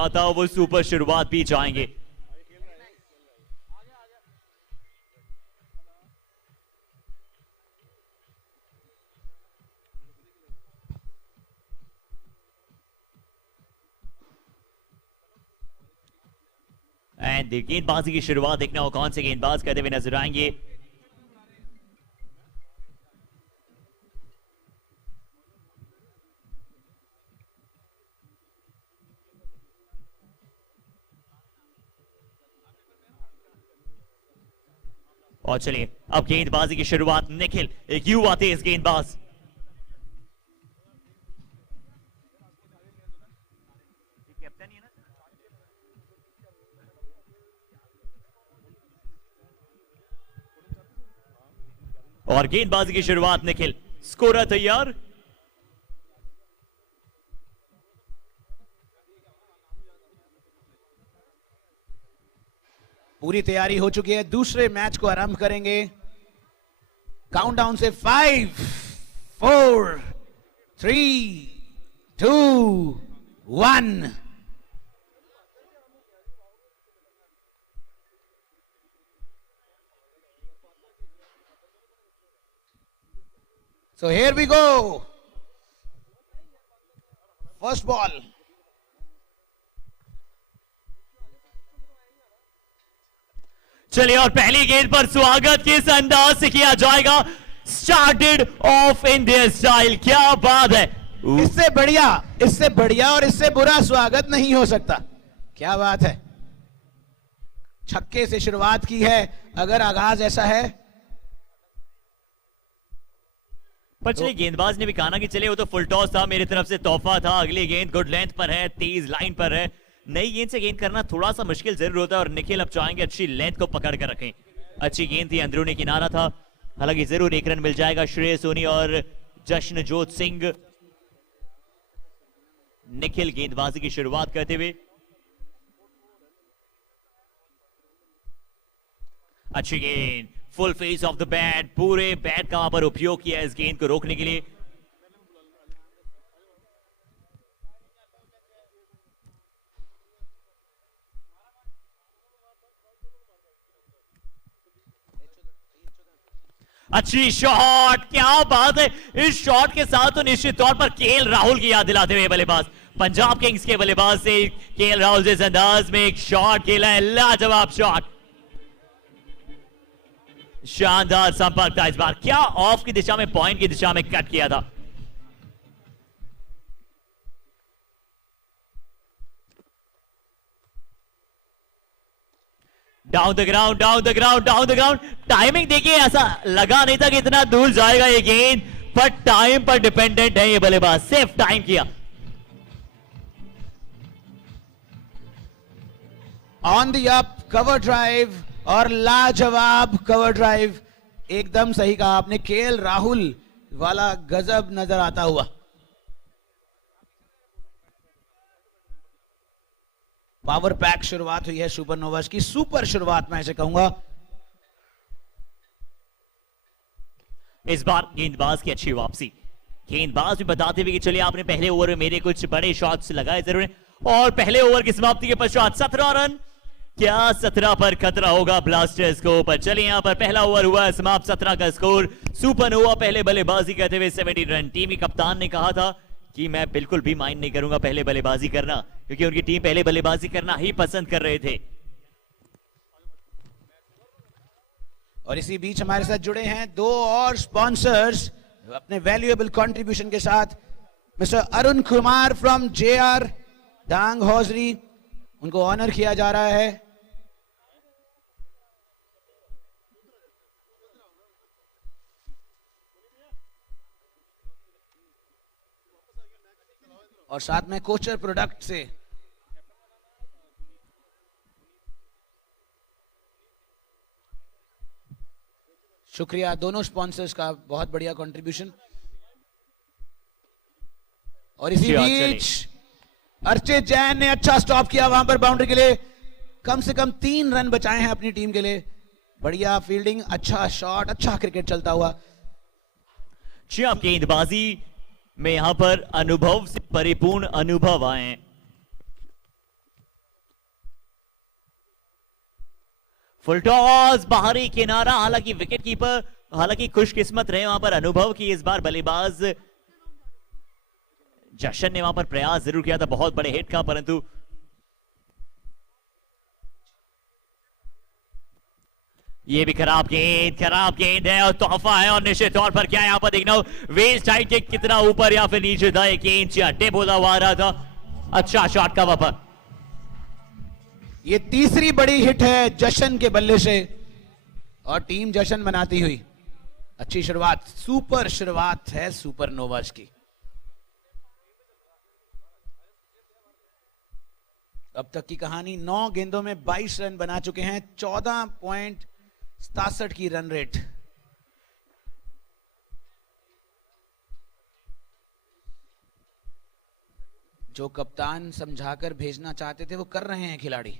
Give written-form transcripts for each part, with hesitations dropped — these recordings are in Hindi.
रहा था वो सुपर शुरुआत भी चाहेंगे। एंड गेंदबाजी की शुरुआत देखना हो कौन से गेंदबाज करते हुए नजर आएंगे। और चलिए अब गेंदबाजी की शुरुआत निखिल, एक युवा तेज गेंदबाज। और गेंदबाजी की शुरुआत निखिल, स्कोरर तैयार। पूरी तैयारी हो चुकी है, दूसरे मैच को आरंभ करेंगे। काउंटडाउन से 5, 4, 3, 2, 1। So here we go. First ball. चलिए और पहली गेंद पर स्वागत किस अंदाज से किया जाएगा। स्टार्टेड ऑफ इंडिया स्टाइल, क्या बात है। इससे बढ़िया और इससे बुरा स्वागत नहीं हो सकता। क्या बात है, छक्के से शुरुआत की है। अगर आगाज ऐसा है पर चलिए गेंदबाज ने भी कहा ना कि चलिए वो तो फुल टॉस था, मेरी तरफ से तोहफा था। अगली गेंद गुड लेंथ पर है, तेज लाइन पर है। नई गेंद से गेंद करना थोड़ा सा मुश्किल जरूर होता है और निखिल अब चाहेंगे अच्छी लेंथ को पकड़ कर रखें। अच्छी गेंद थी, अंदरूनी किनारा था, हालांकि जरूर एक रन मिल जाएगा श्रेयस सोनी और जश्नजोत सिंह। निखिल गेंदबाजी की शुरुआत करते हुए, अच्छी गेंद, full face of the bat, पूरे बैट का वहां पर उपयोग किया इस गेंद को रोकने के लिए। अच्छी शॉट, क्या बात है। इस शॉट के साथ तो निश्चित तौर पर केएल राहुल की याद दिलाते हुए बल्लेबाज, पंजाब किंग्स के बल्लेबाज से केएल राहुल जिस अंदाज में एक शॉट खेला है, लाजवाब शॉट, शानदार संपर्क था इस बार। क्या ऑफ की दिशा में, पॉइंट की दिशा में कट किया था। Down the ground, down the ground, down the ground. Timing देखिए, ऐसा लगा नहीं था कि इतना दूर जाएगा ये गेंद, पर टाइम पर डिपेंडेंट है ये बल्लेबाज, सिर्फ टाइम किया। On the up cover drive और लाजवाब कवर ड्राइव, एकदम सही कहा आपने। केएल राहुल वाला गजब नजर आता हुआ। पावर पैक शुरुआत हुई है सुपरनोवास की, सुपर शुरुआत मैं इसे कहूंगा। इस बार गेंदबाज की अच्छी वापसी, गेंदबाज भी बताते हुए कि चलिए आपने पहले ओवर में मेरे कुछ बड़े शॉट्स लगाए जरूर, और पहले ओवर की समाप्ति के पश्चात 17 रन। क्या 17 पर खतरा होगा ब्लास्टर्स को? पर चलिए यहां पर पहला ओवर हुआ है समाप्त, 17 का स्कोर। सुपरनोवा पहले बल्लेबाजी करते हुए 70 रन। टीम के कप्तान ने कहा था कि मैं बिल्कुल भी माइंड नहीं करूंगा पहले बल्लेबाजी करना, क्योंकि उनकी टीम पहले बल्लेबाजी करना ही पसंद कर रहे थे। और इसी बीच हमारे साथ जुड़े हैं दो और स्पॉन्सर्स अपने वैल्यूएबल कंट्रीब्यूशन के साथ। Mister Arun Kumar from J R Dang hosiery, उनको ऑनर किया जा रहा है। और साथ में कोचर प्रोडक्ट से शुक्रिया दोनों स्पॉन्सर्स का, बहुत बढ़िया कंट्रीब्यूशन। और इसी बीच अर्चित जैन ने अच्छा स्टॉप किया वहां पर बाउंड्री के लिए, कम से कम 3 रन बचाए हैं अपनी टीम के लिए। बढ़िया फील्डिंग, अच्छा शॉट, अच्छा क्रिकेट चलता हुआ। गेंदबाजी में यहां पर अनुभव से परिपूर्ण अनुभव आए हैं। फुल टॉस बाहरी किनारा, हालांकि विकेट कीपर हालांकि खुशकिस्मत रहे वहां पर अनुभव की इस बार बल्लेबाज जशन ने वहां पर प्रयास जरूर किया था बहुत बड़े हिट का, परंतु ये भी खराब गेंद है और तोहफा है। और निश्चित तौर पर क्या यहां पर देखना वेस्ट हाइट के कितना ऊपर या फिर नीचे था, एक इंच या अड्डे बोला हुआ रहा था। अच्छा शॉट का वहां पर, ये तीसरी बड़ी हिट है जशन के बल्ले से और टीम जशन बनाती हुई अच्छी शुरुआत, सुपर शुरुआत है सुपर नोवाज की। अब तक की कहानी 9 गेंदों में 22 रन बना चुके हैं, 14.67 की रन रेट। जो कप्तान समझाकर भेजना चाहते थे वो कर रहे हैं खिलाड़ी।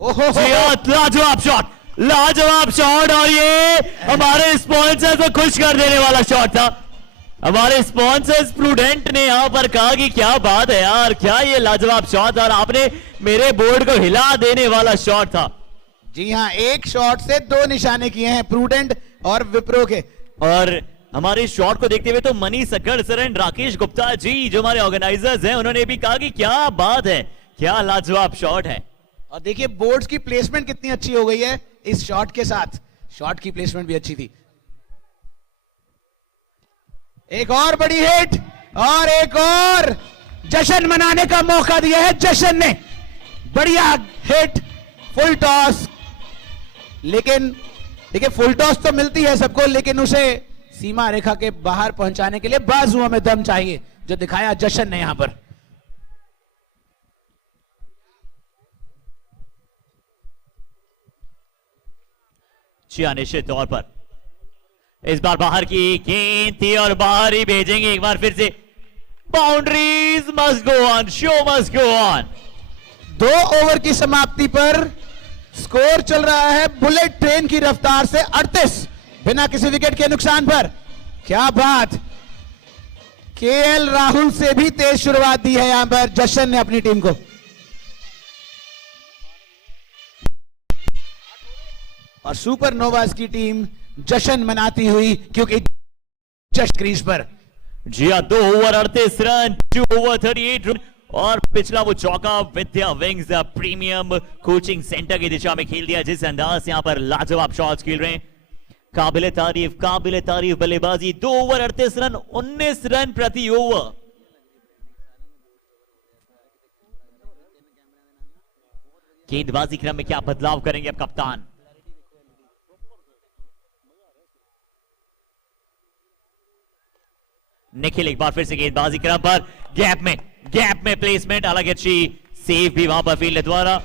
ओहो लाजवाब शॉट और ये हमारे स्पॉन्सर्स को खुश कर देने वाला शॉट था। हमारे स्पॉन्सर्स प्रूडेंट ने यहां पर कहा कि क्या बात है यार, क्या ये लाजवाब शॉट और आपने मेरे बोर्ड को हिला देने वाला शॉट था। जी हां, एक शॉट से 2 निशाने किए हैं प्रूडेंट और विप्रो के। और हमारे शॉट को देखते हुए तो मनी सक्कड़ सर एंड राकेश गुप्ता जी जो हमारे ऑर्गेनाइजर्स हैं उन्होंने भी कहा कि क्या बात है, क्या लाजवाब शॉट है। और देखिए बोर्ड्स की प्लेसमेंट कितनी अच्छी हो गई है इस शॉट के साथ, शॉट की प्लेसमेंट भी अच्छी थी। एक और बड़ी हिट और एक और जश्न मनाने का मौका दिया है जशन ने। बढ़िया हिट, फुल टॉस, लेकिन देखिए फुल टॉस तो मिलती है सबको, लेकिन उसे सीमा रेखा के बाहर पहुंचाने के लिए बाजुओं में दम चाहिए, जो दिखाया जशन ने यहां पर। निश्चित तौर पर इस बार बाहर की गेंद थी और बाहर ही भेजेंगे एक बार फिर से। Boundaries must go on, show must go on. 2 over की समाप्ति पर स्कोर चल रहा है बुलेट ट्रेन की रफ्तार से 38 बिना किसी विकेट के नुकसान पर। क्या बात, केएल राहुल से भी तेज शुरुआत दी है यहां पर जशन ने अपनी टीम को। और सुपर नोवाज की टीम जशन मनाती हुई क्योंकि जश क्रीज पर। जी हां, 2 ओवर 38 रन, 2 ओवर 38 रन और पिछला वो चौका विद्या विंग्स प्रीमियम कोचिंग सेंटर की दिशा में खेल दिया। जिस अंदाज से यहां पर लाजवाब शॉट्स खेल रहे हैं, काबिले तारीफ बल्लेबाजी। 2 ओवर 38 रन, 19 रन प्रति ओवर। गेंदबाजी क्रम में क्या बदलाव करेंगे अब कप्तान? निखिल एक बार फिर से गेंदबाजी क्रम पर, गैप में प्लेसमेंट, हालांकि अच्छी सेव भी वहां पर फील्ड द्वारा।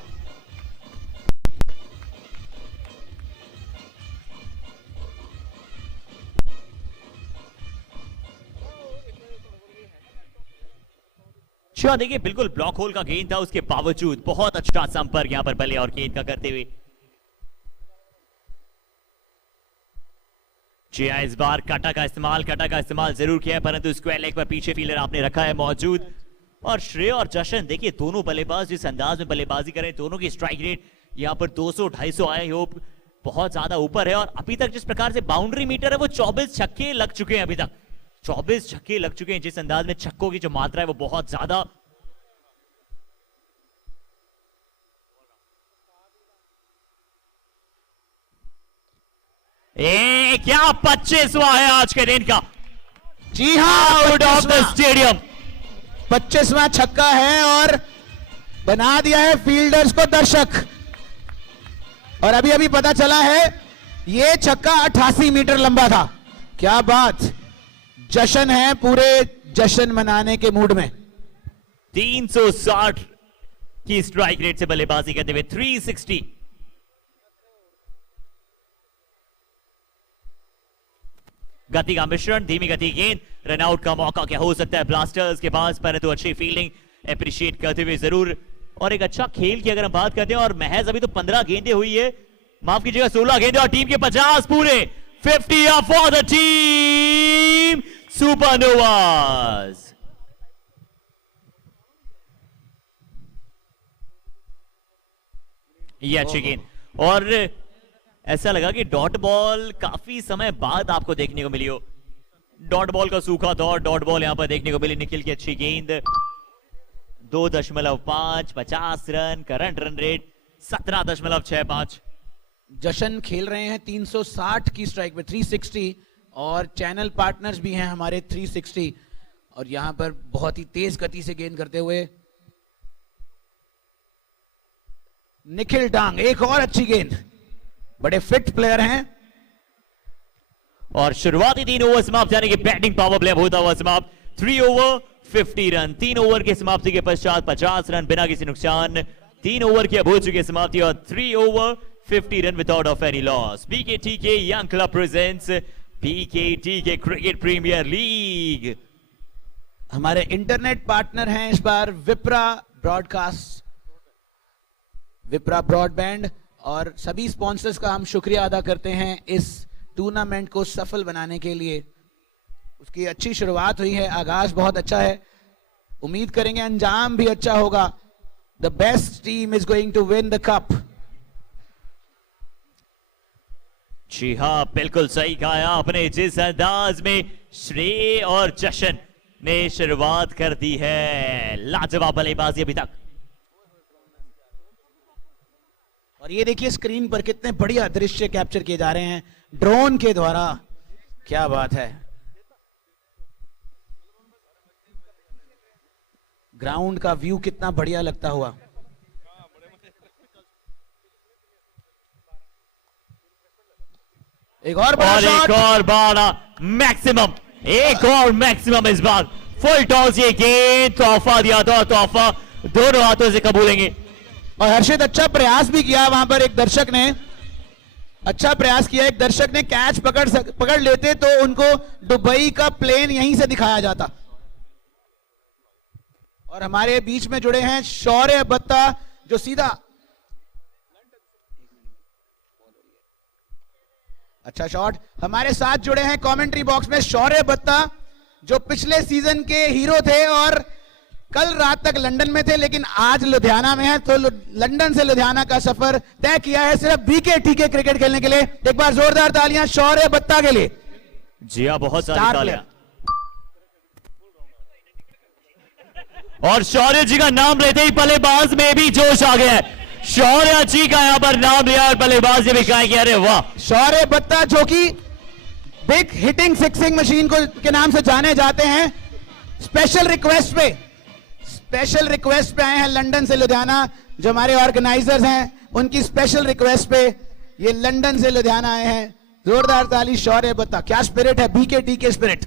देखिए बिल्कुल ब्लॉक होल का गेंद था, उसके बावजूद बहुत अच्छा संपर्क यहां पर बल्ले और गेंद का करते हुए। इस बार कटा का इस्तेमाल जरूर किया है, परंतु स्क्वायर लेग पर पीछे फील्डर आपने रखा है मौजूद। और श्रेय और जशन देखिए दोनों बल्लेबाज जिस अंदाज में बल्लेबाजी करें, दोनों की स्ट्राइक रेट यहां पर 200-250 आए, होप बहुत ज्यादा ऊपर है। और अभी तक जिस प्रकार से बाउंड्री मीटर है वो 24 छक्के लग चुके हैं, अभी तक 24 छक्के लग चुके हैं। जिस अंदाज में छक्कों की जो मात्रा है वो बहुत ज्यादा। क्या 25वां है आज के दिन का। जी हाँ, आउट ऑफ द स्टेडियम 25वां छक्का है और बना दिया है फील्डर्स को दर्शक। और अभी अभी पता चला है ये छक्का 88 मीटर लंबा था। क्या बात, जशन है पूरे जशन मनाने के मूड में। 360 की स्ट्राइक रेट से बल्लेबाजी करते हुए 360। गति का मिश्रण, धीमी गति गेंद, रनआउट का मौका क्या हो सकता है ब्लास्टर्स के पास, परंतु अच्छी फील्डिंग एप्रिशिएट करते हुए जरूर। और एक अच्छा खेल की अगर हम बात करते हैं, और महज अभी तो 15 गेंदें हुई है, माफ कीजिएगा 16 गेंदें, और टीम के 50 पूरे 50 for the team super Noah's. ये अच्छी गेंद, और ऐसा लगा कि डॉट बॉल काफी समय बाद आपको देखने को मिली हो। डॉट बॉल का सूखा दौर, डॉट बॉल यहां पर देखने को मिली। निखिल की अच्छी गेंद, 2.5, 50 रन, करंट रन रेट 17.65। जशन खेल रहे हैं 360 की स्ट्राइक पे, 360, और चैनल पार्टनर्स भी हैं हमारे 360, और यहां पर बहुत ही तेज गति से गेंद करते हुए निखिल डांग। एक और अच्छी गेंद, बड़े फिट प्लेयर हैं। और शुरुआती 3 ओवर समाप्त, यानी कि बैटिंग पावर प्ले होता हुआ समाप्त। 3 ओवर 50 रन, 3 ओवर की समाप्ति के पश्चात 50 रन बिना किसी नुकसान। 3 ओवर की अब हो चुकी है समाप्ति, और 3 over 50 run without of any loss. BKTK young club presents BKTK cricket premier league. हमारे इंटरनेट पार्टनर हैं इस बार विप्रा ब्रॉडकास्ट, विप्रा ब्रॉडबैंड, और सभी स्पॉन्सर्स का हम शुक्रिया अदा करते हैं इस टूर्नामेंट को सफल बनाने के लिए। उसकी अच्छी शुरुआत हुई है, आगाज बहुत अच्छा है, उम्मीद करेंगे अंजाम भी अच्छा होगा। The best team is going to win the cup. जी हाँ, बिल्कुल सही कहा आपने। जिस अंदाज में श्रेय और जशन ने शुरुआत कर दी है, लाजवाब बल्लेबाजी अभी तक। और ये देखिए स्क्रीन पर कितने बढ़िया दृश्य कैप्चर किए जा रहे हैं ड्रोन के द्वारा, क्या बात है। ग्राउंड का व्यू कितना बढ़िया लगता हुआ। एक और बड़ा शॉट, एक और बड़ा मैक्सिमम, एक और मैक्सिमम इस बार। फुल टॉस, ये गेंद तोहफा दिया था, तोहफा दोनों हाथों से कबूलेंगे। और हर्षित अच्छा प्रयास भी किया वहां पर, एक दर्शक ने अच्छा प्रयास किया। एक दर्शक ने कैच पकड़ लेते तो उनको दुबई का प्लेन यहीं से दिखाया जाता। और हमारे बीच में जुड़े हैं शौर्य बत्ता, जो सीधा, अच्छा शॉट। हमारे साथ जुड़े हैं कमेंट्री बॉक्स में शौर्य बत्ता, जो पिछले सीजन के हीरो थे और कल रात तक लंदन में थे, लेकिन आज लुधियाना में है। तो लंदन से लुधियाना का सफर तय किया है सिर्फ बीकेटीके क्रिकेट खेलने के लिए। एक बार जोरदार तालियां शौर्य बत्ता के लिए। जी हाँ, बहुत सारी तालियां। और शौर्य जी का नाम लेते ही बल्लेबाज में भी जोश आ गया है। शौर्य जी का यहां पर नाम लिया और बल्लेबाज भी कहा कि अरे वाह। शौर्य बत्ता, जो कि बिग हिटिंग सिक्सिंग मशीन को के नाम से जाने जाते हैं, स्पेशल रिक्वेस्ट पे आए हैं लंदन से लुधियाना। जो हमारे ऑर्गेनाइजर्स हैं उनकी स्पेशल रिक्वेस्ट पे ये लंदन से लुधियाना आए हैं। जोरदार ताली शौर्य बत्ता, क्या स्पिरिट है, बीकेटीके स्पिरिट।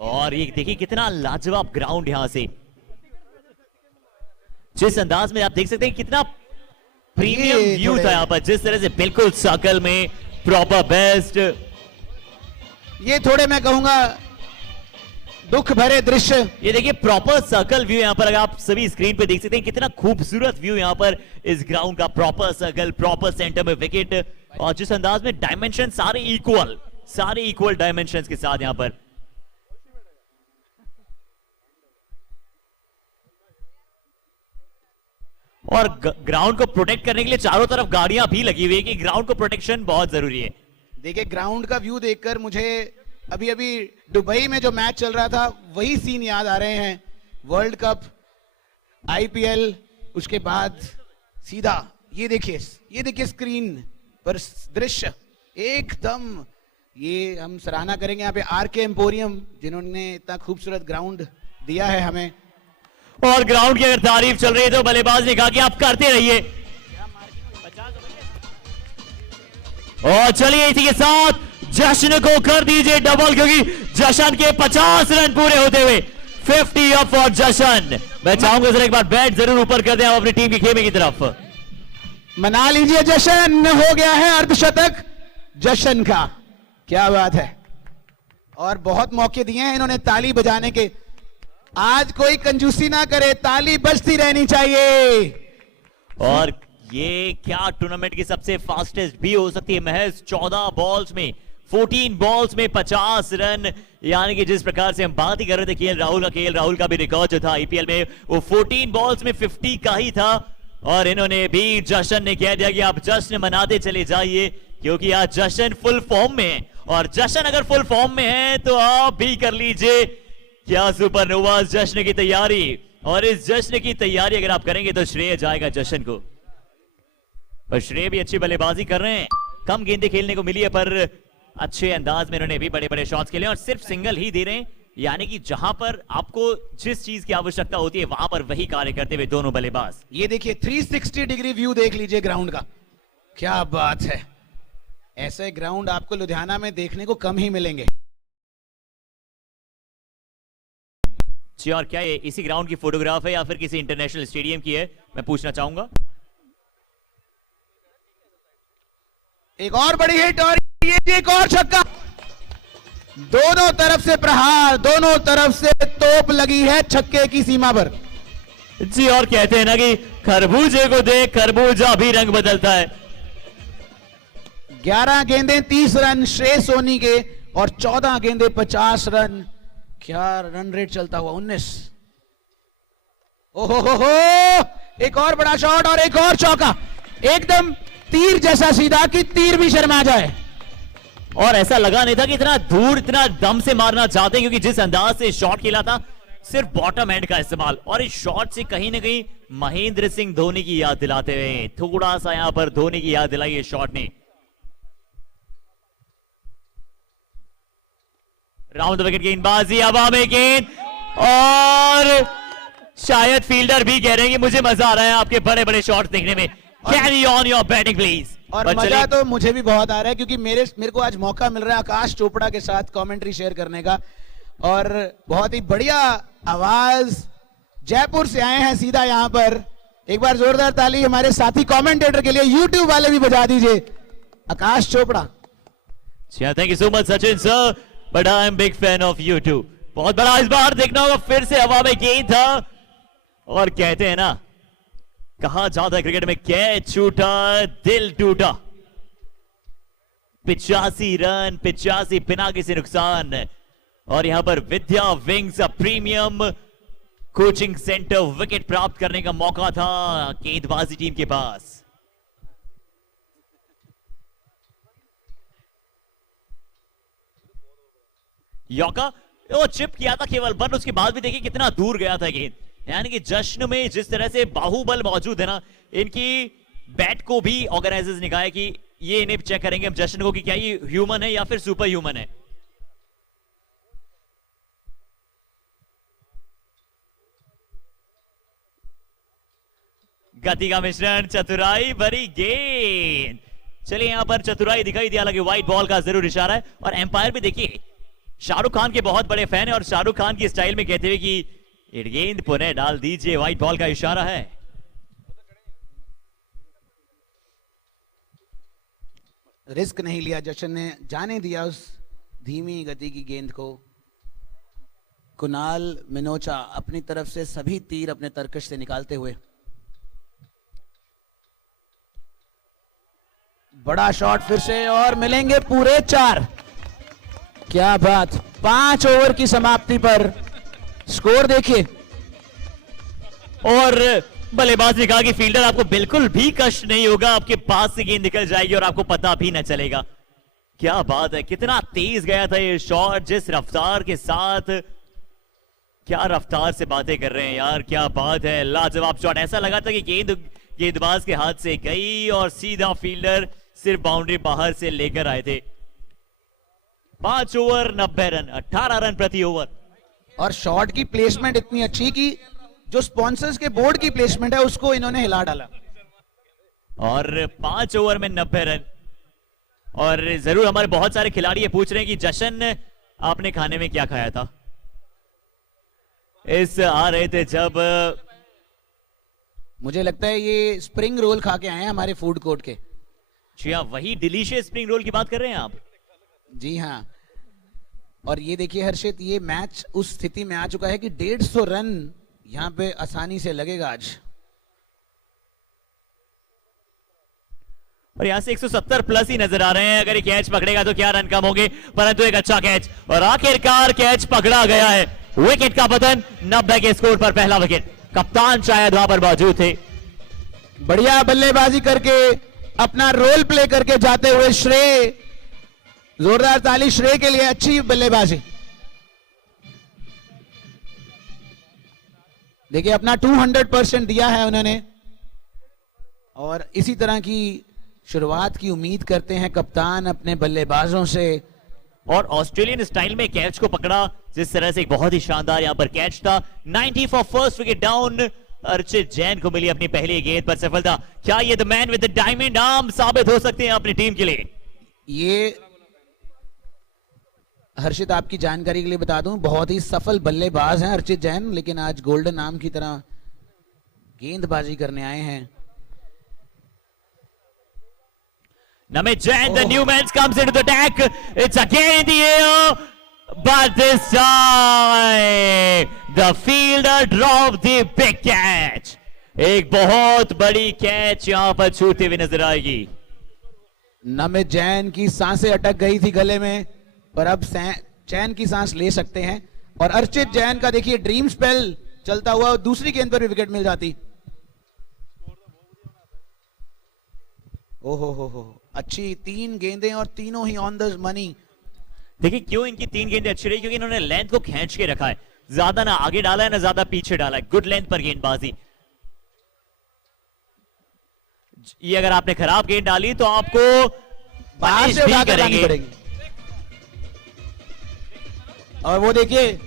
और ये देखिए कितना लाजवाब ग्राउंड यहां से, जिस अंदाज में आप देख सकते हैं कितना प्रीमियम व्यू था यहां पर, जिस तरह से बिल्कुल सर्कल में प्रॉपर बेस्ट। ये थोड़े मैं कहूंगा दुख भरे दृश्य। ये देखिए प्रॉपर सर्कल व्यू यहां पर, अगर आप सभी स्क्रीन पे देख सकते हैं कितना खूबसूरत व्यू यहां पर इस ग्राउंड का। प्रॉपर सर्कल, प्रॉपर सेंटर में विकेट, और जिस अंदाज में डायमेंशन सारे इक्वल डायमेंशंस के साथ यहां पर। और ग्राउंड को प्रोटेक्ट करने के लिए चारों तरफ गाड़ियां भी लगी हुई है, कि ग्राउंड को प्रोटेक्शन बहुत जरूरी है। देखिए ग्राउंड का व्यू देखकर मुझे अभी दुबई में जो मैच चल रहा था वही सीन याद आ रहे हैं। वर्ल्ड कप, आईपीएल, उसके बाद सीधा ये देखिए स्क्रीन पर दृश्य एकदम। ये हम सराहना करेंगे यहाँ पे आरके एम्पोरियम, जिन्होंने इतना खूबसूरत ग्राउंड दिया है हमें। और ग्राउंड की अगर तारीफ चल रही है तो बल्लेबाज ने कहा कि आप करते रहिए। और चलिए इसी के साथ जश्न को कर दीजिए डबल, क्योंकि जशन के 50 रन पूरे होते हुए 50 अप फॉर जशन। मैं चाहूंगा जरा एक बार बैट जरूर ऊपर कर दें आप अपनी टीम के खेमे की तरफ। मना लीजिए, जशन हो गया है अर्धशतक जशन का, क्या बात है। और बहुत मौके दिए हैं इन्होंने ताली बजाने के। आज कोई कंजूसी ना करे, ताली बजती रहनी चाहिए। और ये क्या टूर्नामेंट की सबसे फास्टेस्ट भी हो सकती है। महज 14 बॉल्स में 14 बॉल्स में 50 रन, यानी कि जिस प्रकार से हम बात ही कर रहे थे केएल राहुल का भी रिकॉर्ड जो था आईपीएल में, वो 14 बॉल्स में 50 का ही था। और इन्होंने भी जश्न ने कह दिया कि आप जश्न मनाते चले जाइए, क्योंकि आज जश्न फुल फॉर्म में है, और जश्न अगर फुल फॉर्म में है तो आप भी कर लीजिए क्या सुपरनोवाज जश्न की तैयारी। और इस जश्न की तैयारी अगर आप करेंगे तो श्रेय जाएगा जश्न को। पर श्रेय भी अच्छी बल्लेबाजी कर रहे हैं, कम गेंदें खेलने को मिली है, पर अच्छे अंदाज में इन्होंने भी बड़े बड़े शॉट्स खेले और सिर्फ सिंगल ही दे रहे हैं, यानी कि जहां पर आपको जिस चीज की आवश्यकता होती है वहां पर वही कार्य करते हुए दोनों बल्लेबाज। ये देखिए 360 डिग्री व्यू देख लीजिए ग्राउंड का, क्या बात है। ऐसे ग्राउंड आपको लुधियाना में देखने को कम ही मिलेंगे। जी, और क्या ये इसी ग्राउंड की फोटोग्राफ है या फिर किसी इंटरनेशनल स्टेडियम की है, मैं पूछना चाहूंगा। एक और बड़ी हिट और ये एक और छक्का, दोनों तरफ से प्रहार, दोनों तरफ से तोप लगी है छक्के की सीमा पर। जी, और कहते हैं ना कि खरबूजे को देख खरबूजा भी रंग बदलता है। 11 गेंदें 30 रन श्रेय सोनी के और 14 गेंदें 50 रन। क्या रन रेट चलता हुआ 19। ओहो हो, एक और बड़ा शॉट और एक और चौका, एकदम तीर जैसा सीधा कि तीर भी शर्मा जाए। और ऐसा लगा नहीं था कि इतना दूर इतना दम से मारना चाहते हैं, क्योंकि जिस अंदाज से शॉट खेला था सिर्फ बॉटम एंड का इस्तेमाल, और इस शॉट से कहीं ना कहीं महेंद्र सिंह धोनी की याद दिलाते हुए थोड़ा सा यहां पर धोनी की याद दिलाई है शॉट ने। राउंड द विकेट गेंदबाजी, हवा में गेंद, और शायद फील्डर भी कह रहे हैं कि मुझे मजा आ रहा है आपके बड़े बड़े शॉट देखने में। Carry on your batting please. और मजा तो मुझे भी बहुत आ रहा है, क्योंकि मेरे को आज मौका मिल रहा है आकाश चोपड़ा के साथ कमेंट्री शेयर करने का, और बहुत ही बढ़िया आवाज, जयपुर से आए हैं सीधा यहां पर। एक बार जोरदार ताली हमारे साथी कमेंटेटर के लिए, यूट्यूब वाले भी बजा दीजिए, Aakash Chopra. Thank you so much Sachin sir, but I am big fan of you too. बहुत बड़ा इस बार देखना होगा, फिर से हवा में गेंद था, और कहते हैं ना कहा जाता है क्रिकेट में कैच छूटा दिल टूटा। 85 रन, 85 बिना किसी नुकसान, और यहां पर Vidya wings premium coaching centre wicket प्राप्त करने का मौका था गेंदबाजी टीम के पास। यॉका वो चिप किया था केवल वन, उसके बाद भी देखिए कितना दूर गया था गेंद। यानी कि जश्न में जिस तरह से बाहुबल मौजूद है ना, इनकी बैट को भी ऑर्गेनाइजर्स ने कहा है कि ये इन्हें चेक करेंगे हम जश्न को कि क्या ये ह्यूमन है या फिर सुपर ह्यूमन है। गति का मिश्रण, चतुराई भरी गेंद। चलिए यहां पर चतुराई दिखाई दिया, हालांकि व्हाइट बॉल का जरूर इशारा है, और एम्पायर भी देखिए शाहरुख खान के बहुत बड़े फैन है, और शाहरुख खान की स्टाइल में कहते हुए कि गेंद पुनः डाल दीजिए, व्हाइट बॉल का इशारा है। रिस्क नहीं लिया जशन ने, जाने दिया उस धीमी गति की गेंद को। कुणाल मिनोचा अपनी तरफ से सभी तीर अपने तरकश से निकालते हुए। बड़ा शॉट फिर से, और मिलेंगे पूरे 4। क्या बात, 5 ओवर की समाप्ति पर स्कोर देखिए। और बल्लेबाज ने कहा कि फील्डर आपको बिल्कुल भी कष्ट नहीं होगा, आपके पास से गेंद निकल जाएगी और आपको पता भी न चलेगा। क्या बात है, कितना तेज गया था ये शॉट, जिस रफ्तार के साथ, क्या रफ्तार से बातें कर रहे हैं यार, क्या बात है, लाजवाब शॉट। ऐसा लगा था कि गेंदबाज के हाथ से गई और सीधा फील्डर सिर्फ बाउंड्री बाहर से लेकर आए थे। 5 ओवर 90 रन, 18 रन प्रति ओवर। और शॉट की प्लेसमेंट इतनी अच्छी कि जो स्पॉन्सर्स के बोर्ड की प्लेसमेंट है उसको इन्होंने हिला डाला। और 5 ओवर में 90 रन। और जरूर हमारे बहुत सारे खिलाड़ी ये पूछ रहे हैं कि जशन आपने खाने में क्या खाया था। इस आ रहे थे जब, मुझे लगता है ये स्प्रिंग रोल खा के आए हैं हमारे फूड कोर्ट के। जी हाँ, वही डिलीशियस स्प्रिंग रोल की बात कर रहे हैं आप। जी हाँ, और ये देखिए हर्षित, ये मैच उस स्थिति में आ चुका है कि 150 रन यहां पे आसानी से लगेगा आज। और यहां से 170 प्लस ही नजर आ रहे हैं। अगर ये कैच पकड़ेगा तो क्या रन कम होंगे, परंतु एक अच्छा कैच, और आखिरकार कैच पकड़ा गया है। विकेट का पतन, 90 के स्कोर पर पहला विकेट। कप्तान शायद वहां पर मौजूद थे। बढ़िया बल्लेबाजी करके अपना रोल प्ले करके जाते हुए श्रेय, जोरदार ताली श्रेय के लिए। अच्छी बल्लेबाजी। देखिए अपना 200% दिया है उन्होंने और इसी तरह की शुरुआत की उम्मीद करते हैं कप्तान अपने बल्लेबाजों से। और ऑस्ट्रेलियन स्टाइल में कैच को पकड़ा जिस तरह से, एक बहुत ही शानदार यहां पर कैच था। 90 for first wicket down. Archit Jain को मिली अपनी पहली गेंद पर सफलता। क्या ये the man with the diamond arm साबित हो सकते हैं अपनी टीम के लिए? ये हर्षित आपकी जानकारी के लिए बता दूं, बहुत ही सफल बल्लेबाज हैं अर्चित जैन, लेकिन आज गोल्डन आर्म की तरह गेंदबाजी करने आए हैं। Namit Jain, the new man comes into the attack. It's again in the air, but this time the fielder dropped the big catch. एक बहुत बड़ी कैच यहां पर छूटती हुई नजर आएगी। नमित जैन की सांसें अटक गई थी गले में, पर अब चैन की सांस ले सकते हैं। और अर्चित जैन का देखिए ड्रीम स्पेल चलता हुआ, दूसरी गेंद पर भी विकेट मिल जाती। ओहो हो, अच्छी 3 गेंदें और तीनों ही ऑन द मनी। देखिए क्यों इनकी 3 गेंदें अच्छी रही, क्योंकि इन्होंने लेंथ को खींच के रखा है, ज्यादा ना आगे डाला है ना ज्यादा पीछे डाला है। गुड लेंथ पर गेंदबाजी। ये अगर आपने खराब गेंद डाली तो आपको बाहर से उठा कर लानी पड़ेगी। और वो देखिए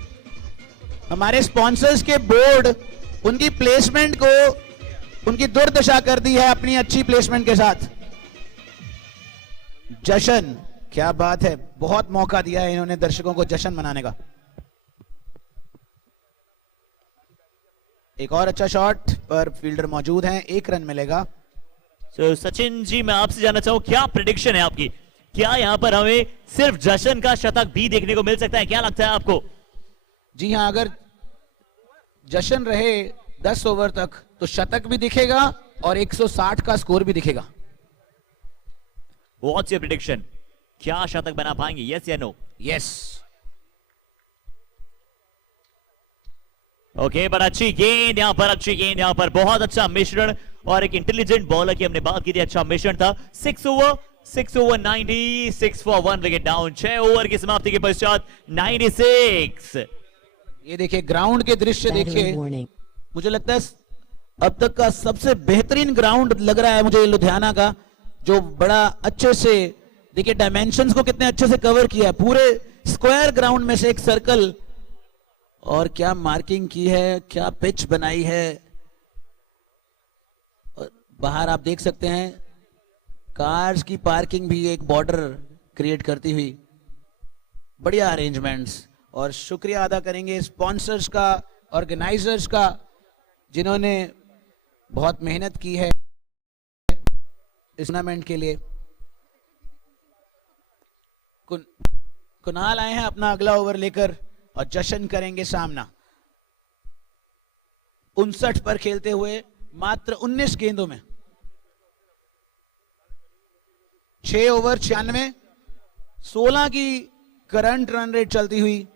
हमारे स्पॉन्सर्स के बोर्ड उनकी प्लेसमेंट को, उनकी दुर्दशा कर दी है अपनी अच्छी प्लेसमेंट के साथ। जश्न, क्या बात है, बहुत मौका दिया है इन्होंने दर्शकों को जश्न मनाने का। एक और अच्छा शॉट पर फील्डर मौजूद हैं, 1 रन मिलेगा। सचिन जी मैं आपसे जानना चाहूं, क्या प्रेडिक्शन है आपकी? क्या यहां पर हमें सिर्फ जश्न का शतक भी देखने को मिल सकता है? क्या लगता है आपको? जी हां, अगर जश्न रहे 10 ओवर तक तो शतक भी दिखेगा और 160 का स्कोर भी दिखेगा। What's your prediction? क्या शतक बना पाएंगे? यस या नो? यस। ओके, पर अच्छी गेंद यहां पर, अच्छी गेंद यहां पर, बहुत अच्छा मिश्रण और एक इंटेलिजेंट बॉलर की हमने बात की थी, अच्छा मिश्रण था। 6 over 90, 6 for 1 wicket down. 6 over की समाप्ति के पश्चात 96। ये देखिए ग्राउंड के दृश्य देखिए, मुझे लगता है अब तक का सबसे बेहतरीन ग्राउंड लग रहा है मुझे लुधियाना का, जो बड़ा अच्छे से देखिए डायमेंशंस को कितने अच्छे से कवर किया है। पूरे स्क्वायर ग्राउंड में से एक सर्कल, और क्या मार्किंग की है, क्या पिच बनाई है। और बाहर आप देख सकते हैं कार्स की पार्किंग भी एक बॉर्डर क्रिएट करती हुई, बढ़िया अरेंजमेंट्स। और शुक्रिया अदा करेंगे स्पॉन्सर्स का, ऑर्गेनाइजर्स का, जिन्होंने बहुत मेहनत की है इस टूर्नामेंट के लिए। कुणाल आए हैं अपना अगला ओवर लेकर और जश्न करेंगे सामना। 59 पर खेलते हुए मात्र 19 गेंदों में 6 ओवर 96, 16 की करंट रन रेट चलती हुई।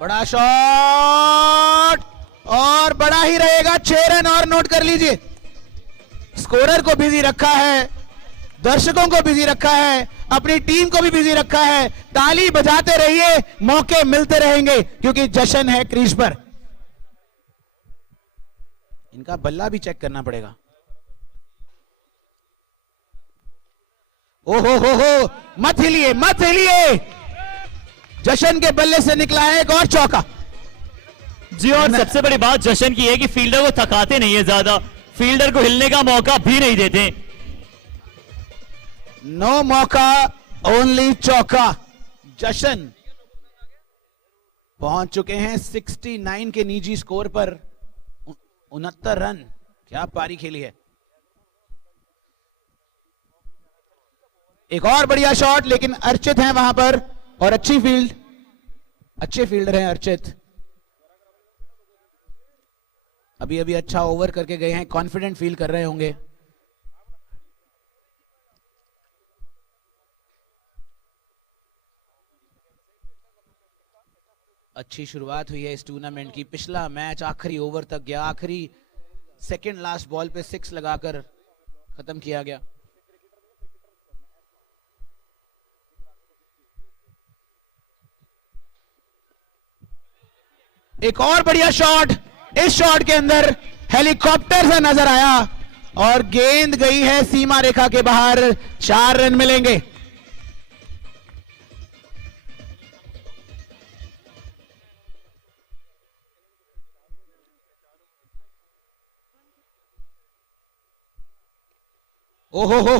बड़ा शॉट और बड़ा ही रहेगा, 6 रन और नोट कर लीजिए। स्कोरर को बिजी रखा है, दर्शकों को बिजी रखा है, अपनी टीम को भी बिजी रखा है। ताली बजाते रहिए, मौके मिलते रहेंगे क्योंकि जश्न है क्रीज पर। इनका बल्ला भी चेक करना पड़ेगा। ओहो हो, मत हिलिए मत हिलिए। जश्न के बल्ले से निकला है एक और चौका। जी, और सबसे बड़ी बात जश्न की है कि फील्डर को थकाते नहीं है ज्यादा, फील्डर को हिलने का मौका भी नहीं देते। नो मौका, ओनली चौका। जश्न पहुंच चुके हैं 69 के निजी स्कोर पर, 69 रन। क्या पारी खेली है। एक और बढ़िया शॉट, लेकिन अर्चित हैं वहां पर और अच्छी फील्ड, अच्छे फील्डर हैं अर्चित। अभी अभी अच्छा ओवर करके गए हैं, कॉन्फिडेंट फील कर रहे होंगे। अच्छी शुरुआत हुई है इस टूर्नामेंट की। पिछला मैच आखिरी ओवर तक गया, आखिरी सेकंड लास्ट बॉल पे 6 लगाकर खत्म किया गया। एक और बढ़िया शॉट, इस शॉट के अंदर हेलीकॉप्टर से नजर आया और गेंद गई है सीमा रेखा के बाहर। 4 रन मिलेंगे। ओहो हो,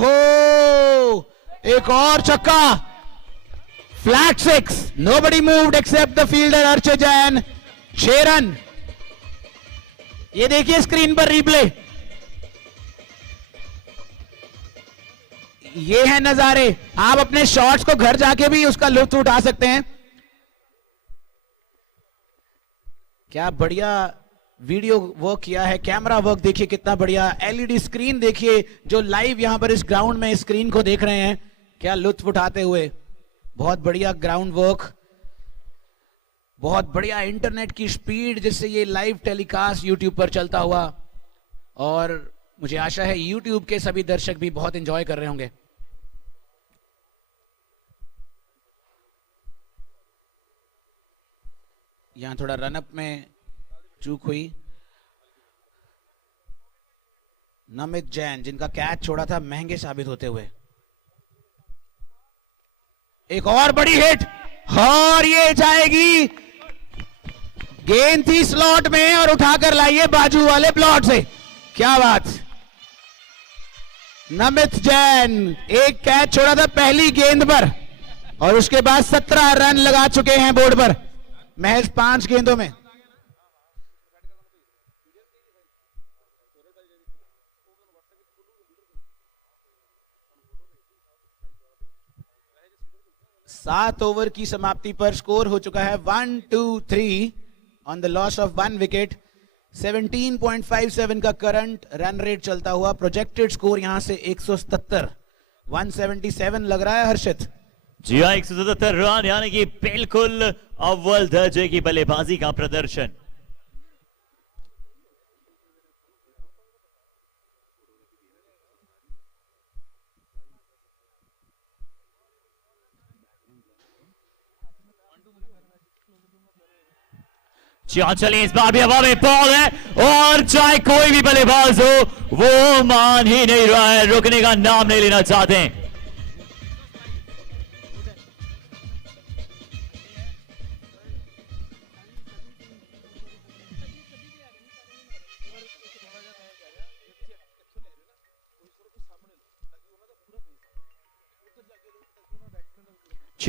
एक और छक्का, flat 6, nobody moved except the fielder Archit Jain. 6 run. ये देखिए स्क्रीन पर रिप्ले, ये है नजारे। आप अपने शॉट्स को घर जाके भी उसका लुत्फ उठा सकते हैं। क्या बढ़िया वीडियो वर्क किया है, कैमरा वर्क देखिए कितना बढ़िया, एलईडी स्क्रीन देखिए जो लाइव यहां पर इस ग्राउंड में स्क्रीन को देख रहे हैं, क्या लुत्फ उठाते हुए। बहुत बढ़िया ग्राउंड वर्क, बहुत बढ़िया इंटरनेट की स्पीड जिससे ये लाइव टेलीकास्ट यूट्यूब पर चलता हुआ, और मुझे आशा है यूट्यूब के सभी दर्शक भी बहुत एंजॉय कर रहे होंगे। यहां थोड़ा रनअप में चूक हुई। नमित जैन जिनका कैच छोड़ा था महंगे साबित होते हुए। एक और बड़ी हिट और ये जाएगी, गेंद थी स्लॉट में और उठाकर लाइए बाजू वाले प्लॉट से। क्या बात। नमित जैन एक कैच छोड़ा था पहली गेंद पर और उसके बाद 17 रन लगा चुके हैं बोर्ड पर महज 5 गेंदों में। सात ओवर की समाप्ति पर स्कोर हो चुका है 1-2-3 on the loss of 1 wicket. 17.57 का करंट रन रेट चलता हुआ, प्रोजेक्टेड स्कोर यहां से 177, 177 लग रहा है हर्षित। जी हाँ, 177 रन, यानी कि बिल्कुल अव्वल दर्जे की बल्लेबाजी का प्रदर्शन। चलिए इस बार भी हवा में बॉल है और चाहे कोई भी बल्लेबाज हो वो मान ही नहीं रहा है, रुकने का नाम नहीं लेना चाहते हैं।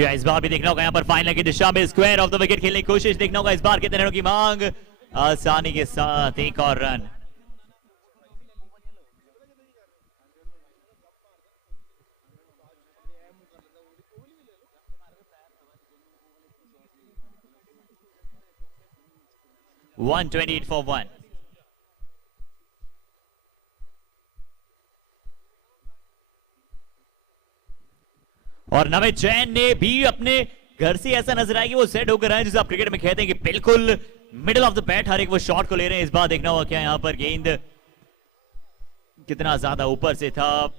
इस बार भी देखना होगा यहाँ पर फाइनल की दिशा में स्क्वायर ऑफ द विकेट खेलने की कोशिश देखना होगा। इस बार कितने रनों की मांग, आसानी के साथ एक और रन। One 128 for 1। और नमित जैन ने भी अपने घर से ऐसा नजर आया कि वो सेट होकर आए, जिसे आप क्रिकेट में कहते हैं कि बिल्कुल मिडिल ऑफ द बैट हर एक वो शॉट को ले रहे हैं। इस बार देखना होगा क्या यहां पर गेंद कितना ज्यादा ऊपर से था।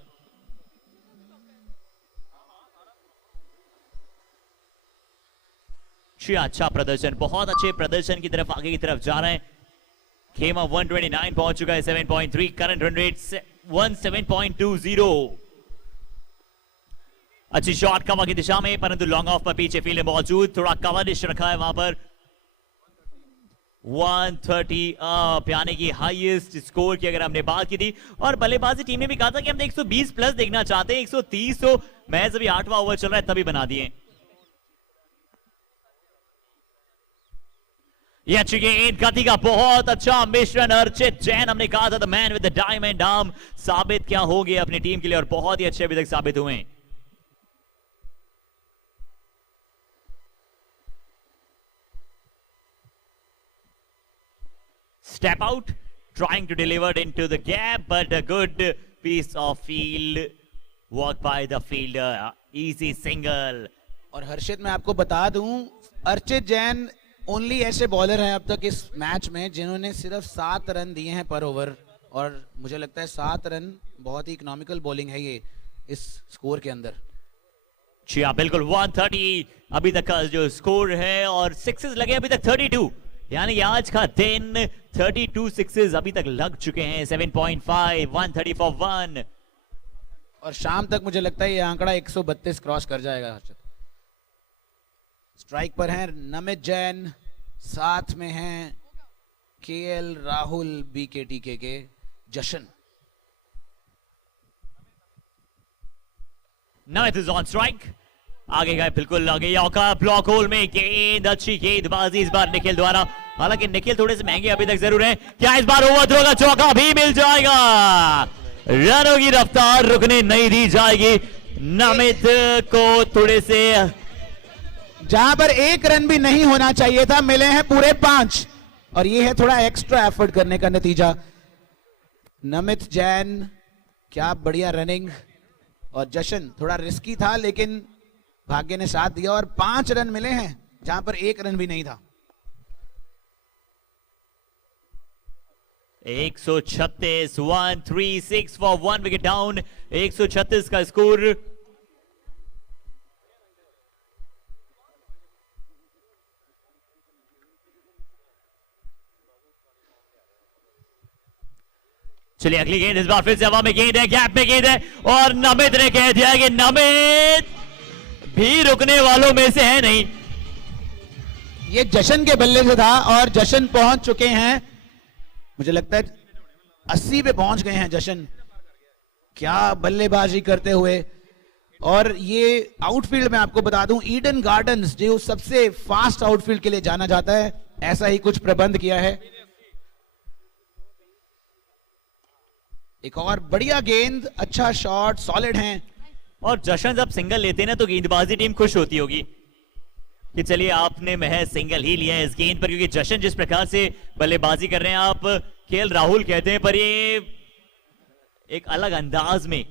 अच्छा प्रदर्शन, बहुत अच्छे प्रदर्शन की तरफ आगे की तरफ जा रहे हैं। खेमा 129 पहुंच चुका है, 7.3 करंट रन रेट 17.20। अच्छी शॉट कवर की दिशा में, परंतु लॉन्ग ऑफ पर पीछे फील्ड मौजूद, थोड़ा कवरिश रखा है वहां पर। 130 अप, यानी कि हाईएस्ट स्कोर की अगर हमने बात की थी, और बल्लेबाजी टीम ने भी कहा था कि हम 120 प्लस देखना चाहते हैं। 130 तो मैच अभी 8वां ओवर चल रहा है तभी बना दिए। ये अच्छी गेंद, गति का बहुत अच्छा मिश्रण। अर्चित जैन, हमने कहा था the man with the diamond arm, साबित क्या हो गए अपनी टीम के लिए, और बहुत ही अच्छे अभी तक साबित हुए। Step out, trying to deliver it into the gap, but a good piece of field work by the fielder, easy single। और हर्षित मैं आपको बता दूं, अर्चित जैन ओनली ऐसे बॉलर हैं अब तक इस मैच में जिन्होंने सिर्फ 7 रन दिए हैं पर ओवर, और मुझे लगता है 7 रन बहुत ही इकोनॉमिकल बॉलिंग है ये इस स्कोर के अंदर। जी हाँ बिल्कुल, 130 अभी तक का जो स्कोर है और सिक्सेस लगे अभी तक 32, यानी कि आज का दिन 32 सिक्सेस अभी तक लग चुके हैं। 7.5 130 for 1, और शाम तक मुझे लगता है ये आंकड़ा 132 क्रॉस कर जाएगा। स्ट्राइक पर हैं नमित जैन, साथ में हैं केएल राहुल, बीकेटीके के जशन। नमित इज ऑन स्ट्राइक, आगे गए बिल्कुल आगे, यॉर्कर ब्लॉक होल में गेंद, अच्छी गेंदबाजी इस बार निखिल द्वारा। हालांकि निखिल थोड़े से महंगे अभी तक जरूर हैं, क्या इस बार ओवरथ्रो का चौका भी मिल जाएगा? रनों की रफ्तार रुकने नहीं दी जाएगी, नमित को थोड़े से, जहां पर 1 रन भी नहीं होना चाहिए था, मिले हैं पूरे 5, और ये है थोड़ा एक्स्ट्रा एफर्ट करने का नतीजा। नमित जैन, क्या बढ़िया रनिंग, और जशन थोड़ा रिस्की था लेकिन भाग्य ने साथ दिया, और 5 रन मिले हैं जहां पर 1 रन भी नहीं था। 136 136 for 1 विकेट डाउन, 136 का स्कोर। चलिए अगली गेंद, इस बार फिर से हवा में गेंद है, गैप में गेंद है, और नमित ने कह दिया कि नमित भी रुकने वालों में से है नहीं। ये जशन के बल्ले से था और जशन पहुंच चुके हैं, मुझे लगता है 80 पे पहुंच गए हैं जशन। क्या बल्लेबाजी करते हुए, और ये आउटफील्ड में आपको बता दूं, ईडन गार्डन्स जो सबसे फास्ट आउटफील्ड के लिए जाना जाता है, ऐसा ही कुछ प्रबंध किया है। एक और बढ़िया गेंद, अच्छा शॉट, सॉलिड हैं। और जशन जब सिंगल लेते हैं ना तो गेंदबाजी टीम खुश होती होगी कि चलिए आपने महज सिंगल ही लिया है इस गेंद पर, क्योंकि जशन जिस प्रकार से बल्लेबाजी कर रहे हैं, आप केएल राहुल कहते हैं पर ये एक अलग अंदाज में।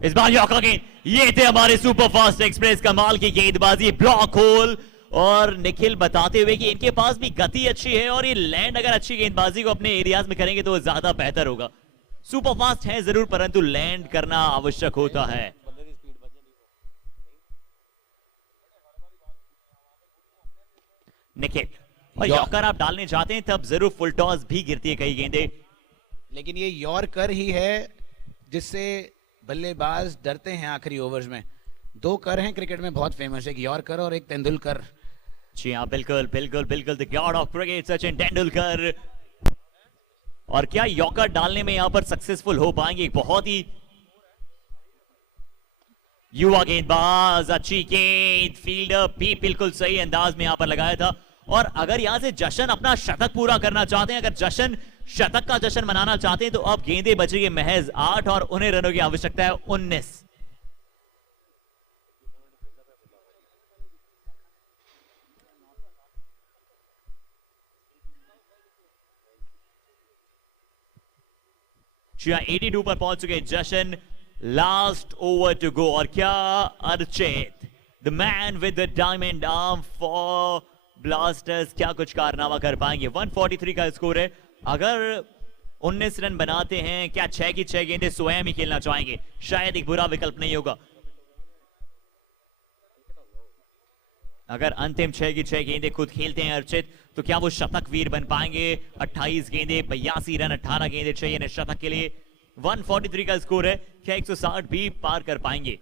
इस बार यॉर्कर गेंद, ये थे हमारे सुपर फास्ट एक्सप्रेस, कमाल की गेंदबाजी, ब्लॉक होल, और निखिल बताते हुए कि इनके पास भी गति अच्छी है और ये लैंड अगर अच्छी गेंदबाजी को अपने एरियाज में करेंगे तो ज्यादा बेहतर होगा। सुपर फास्ट है जरूर, परंतु लैंड करना आवश्यक होता है। निखिल, और यॉर्कर आप डालने जाते हैं तब जरूर फुल टॉस भी गिरती है कई गेंदें, लेकिन ये यॉर्कर ही है जिससे बल्लेबाज डरते हैं आखिरी ओवर्स में। 2 कर हैं क्रिकेट में बहुत फेमस, एक यॉर्कर और एक तेंदुलकर। जी हाँ बिल्कुल बिल्कुल बिल्कुल, the God of cricket Sachin Tendulkar. और क्या यॉर्कर डालने में यहां पर सक्सेसफुल हो पाएंगे? बहुत ही युवा गेंदबाज, अच्छी गेंद, फील्डर भी बिल्कुल सही अंदाज में यहां पर लगाया था। और अगर यहां से जशन अपना शतक पूरा करना चाहते हैं, अगर जशन शतक का जश्न मनाना चाहते हैं, तो अब गेंदें बचेगी महज 8 और उन्हें रनों की आवश्यकता है 19। जी 82 पर पहुंच चुके जशन, लास्ट ओवर टू गो। और क्या Archit, the man with the diamond arm for blasters, क्या कुछ कारनामा कर पाएंगे? 143 का स्कोर है। अगर 19 रन बनाते हैं, क्या 6 की 6 गेंदें स्वयं ही खेलना चाहेंगे? शायद एक बुरा विकल्प नहीं होगा। अगर अंतिम 6 की 6 गेंदें खुद खेलते हैं अर्चित, तो क्या वो शतक वीर बन पाएंगे? 28 गेंदें, 82 रन, 18 गेंदें चाहिए शतक के लिए। 143 का स्कोर है, क्या 160 भी पार कर पाएंगे?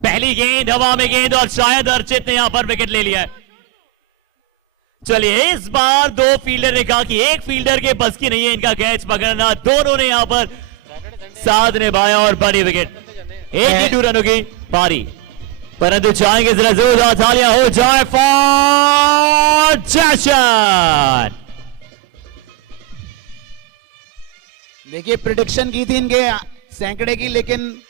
पहली गेंद हवा में गेंद, और शायद अर्चित ने यहां पर विकेट ले लिया है। चलिए इस बार 2 फील्डर ने कहा कि एक फील्डर के बस की नहीं है इनका कैच पकड़ना, दोनों ने यहां पर साथ निभाया और बड़ी विकेट। 82 रनों की पारी, परंतु चाहेंगे जरा जोरदार तालियां हो जाए फॉर जशन। देखिए प्रिडिक्शन की थी इनके सैकड़े की, लेकिन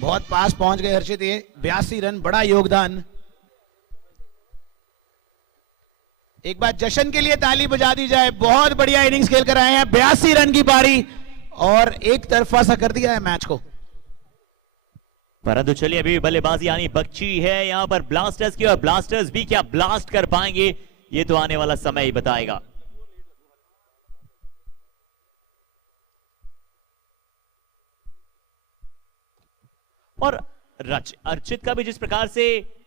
बहुत पास पहुंच गए हर्षित। ये 82 रन, बड़ा योगदान। एक बार जशन के लिए ताली बजा दी जाए, बहुत बढ़िया इनिंग्स खेलकर आए हैं। 82 रन की पारी, और एक तरफा सा कर दिया है मैच को। परंतु चलिए अभी बल्लेबाजी आनी बची है यहां पर ब्लास्टर्स की, और ब्लास्टर्स भी क्या ब्लास्ट कर पाएंगे ये तो आने वाला समय ही बताएगा। और अर्चित का भी जिस प्रकार से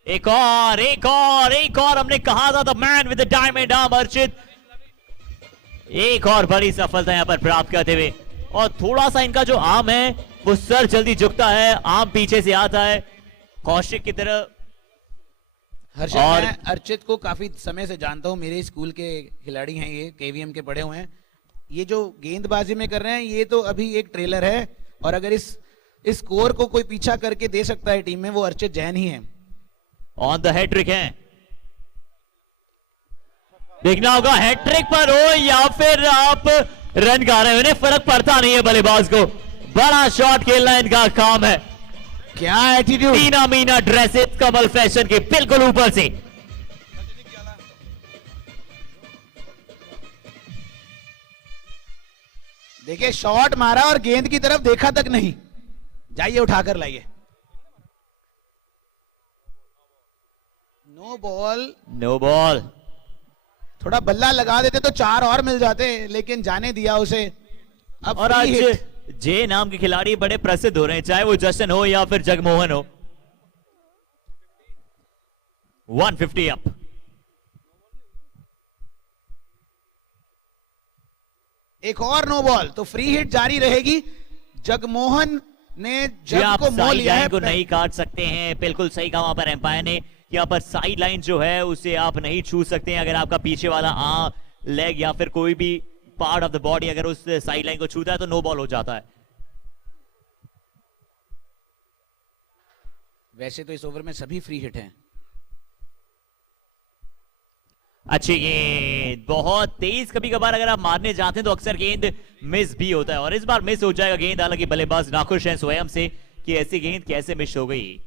एक और हमने कहा था the man with the diamond arm Archit एक और बड़ी सफलता यहां पर प्राप्त करते हुए, और थोड़ा सा इनका जो आर्म है वो सर जल्दी झुकता है, आर्म पीछे से आता है कौशिक की तरह। हर्षित, और मैं अर्चित को काफी समय से जानता हूं, मेरे स्कूल के खिलाड़ी हैं, ये केवीएम के पढ़े हुए हैं। ये जो गेंदबाजी में कर रहे हैं ये तो अभी एक ट्रेलर है, और अगर इस स्कोर को कोई पीछा करके दे सकता है टीम में वो अर्चित जैन ही है। ऑन द हैट्रिक है, देखना होगा हैट्रिक पर हो या फिर आप रन गा रहे हो, इन्हें फर्क पड़ता नहीं है बल्लेबाज को, बड़ा शॉट खेलना इनका काम है। क्या एटीट्यूड, मीना मीना ड्रेसेस कमल फैशन के बिल्कुल ऊपर से। देखिए शॉट मारा और गेंद की तरफ देखा तक नहीं, जाइए उठाकर लाइए। No ball, no ball. थोड़ा बल्ला लगा देते तो 4 और मिल जाते, लेकिन जाने दिया उसे। अब और आज free hit। जे नाम के खिलाड़ी बड़े प्रसिद्ध हो रहे हैं, चाहे वो जशन हो या फिर जगमोहन हो। 150 अप। एक और नो बॉल तो फ्री हिट जारी रहेगी। जगमोहन ने जग आप को मोल साइड लिया है, लाइन को नहीं काट सकते हैं, बिल्कुल सही कहा वहां पर एम्पायर ने, यहाँ पर साइड लाइन जो है उसे आप नहीं छू सकते हैं। अगर आपका पीछे वाला लेग या फिर कोई भी पार्ट ऑफ द बॉडी अगर उस साइड लाइन को छूता है तो नो बॉल हो जाता है। वैसे तो इस ओवर में सभी फ्री हिट हैं। अच्छी गेंद, बहुत तेज, कभी कभार अगर आप मारने जाते हैं तो अक्सर गेंद मिस भी होता है, और इस बार मिस हो जाएगा गेंद। हालांकि बल्लेबाज नाखुश हैं स्वयं से कि ऐसी गेंद कैसे मिस हो गई।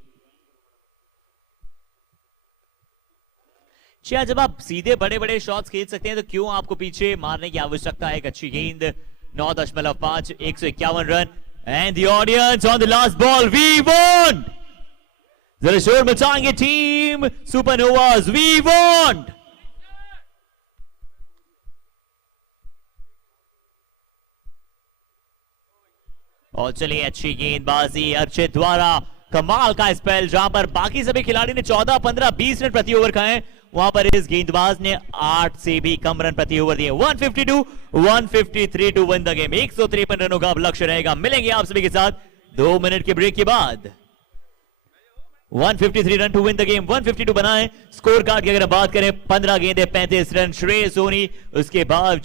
जब आप सीधे बड़े बड़े शॉट्स खेल सकते हैं तो क्यों आपको पीछे मारने की आवश्यकता है। एक अच्छी गेंद, 9.5, 151 run, and the audience on the last ball, we want, जरा शोर मचाएंगे टीम सुपरनोवाज, वी वॉन्ट। और चलिए अच्छी गेंदबाजी अर्चित द्वारा, कमाल का स्पेल, जहां पर बाकी सभी खिलाड़ी ने 14, 15, 20 रन प्रति ओवर खाए, वहां पर इस गेंदबाज ने 8 से भी कम रन प्रति ओवर दिए। 152, 153 टू विन द गेम। 153 रनों का अब लक्ष्य रहेगा। मिलेंगे आप सभी के साथ 2 मिनट के ब्रेक के बाद। 153 run to win the game, 152 बनाए। स्कोर कार्ड की अगर बात करें, 15 गेंदे 35 रन श्रेय सोनी, उसके बाद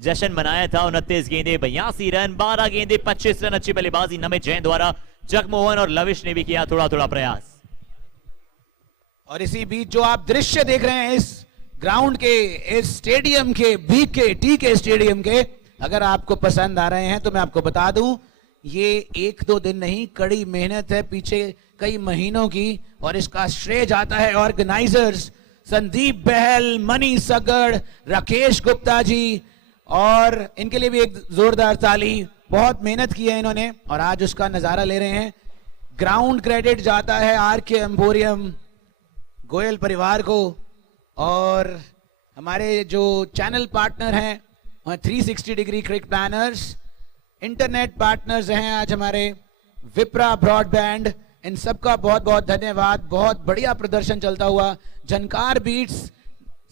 जशन बनाया था 29 गेंदे 82 रन, 12 गेंदे 25 रन। अच्छी बल्लेबाजी नमित जैन द्वारा, जगमोहन और लविश ने भी किया थोड़ा थोड़ा प्रयास। और इसी बीच जो आप दृश्य देख रहे हैं इस ग्राउंड के, इस स्टेडियम के, बीके टीके स्टेडियम के, अगर आपको पसंद आ रहे हैं तो मैं आपको बता दूं ये 1-2 दिन नहीं, कड़ी मेहनत है पीछे कई महीनों की, और इसका श्रेय जाता है ऑर्गेनाइजर्स संदीप बहल, मनी सगड़, राकेश गुप्ता जी, और इनके लिए भी एक जोरदार ताली। बहुत मेहनत की है इन्होंने और आज उसका नजारा ले रहे हैं। ग्राउंड क्रेडिट जाता है आरके एम्पोरियम, गोयल परिवार को, और हमारे जो चैनल पार्टनर हैं 360 डिग्री क्रिक प्लानर्स, इंटरनेट पार्टनर्स हैं आज हमारे विप्रा ब्रॉडबैंड, इन सबका बहुत बहुत धन्यवाद। बहुत बढ़िया प्रदर्शन चलता हुआ, झनकार बीट्स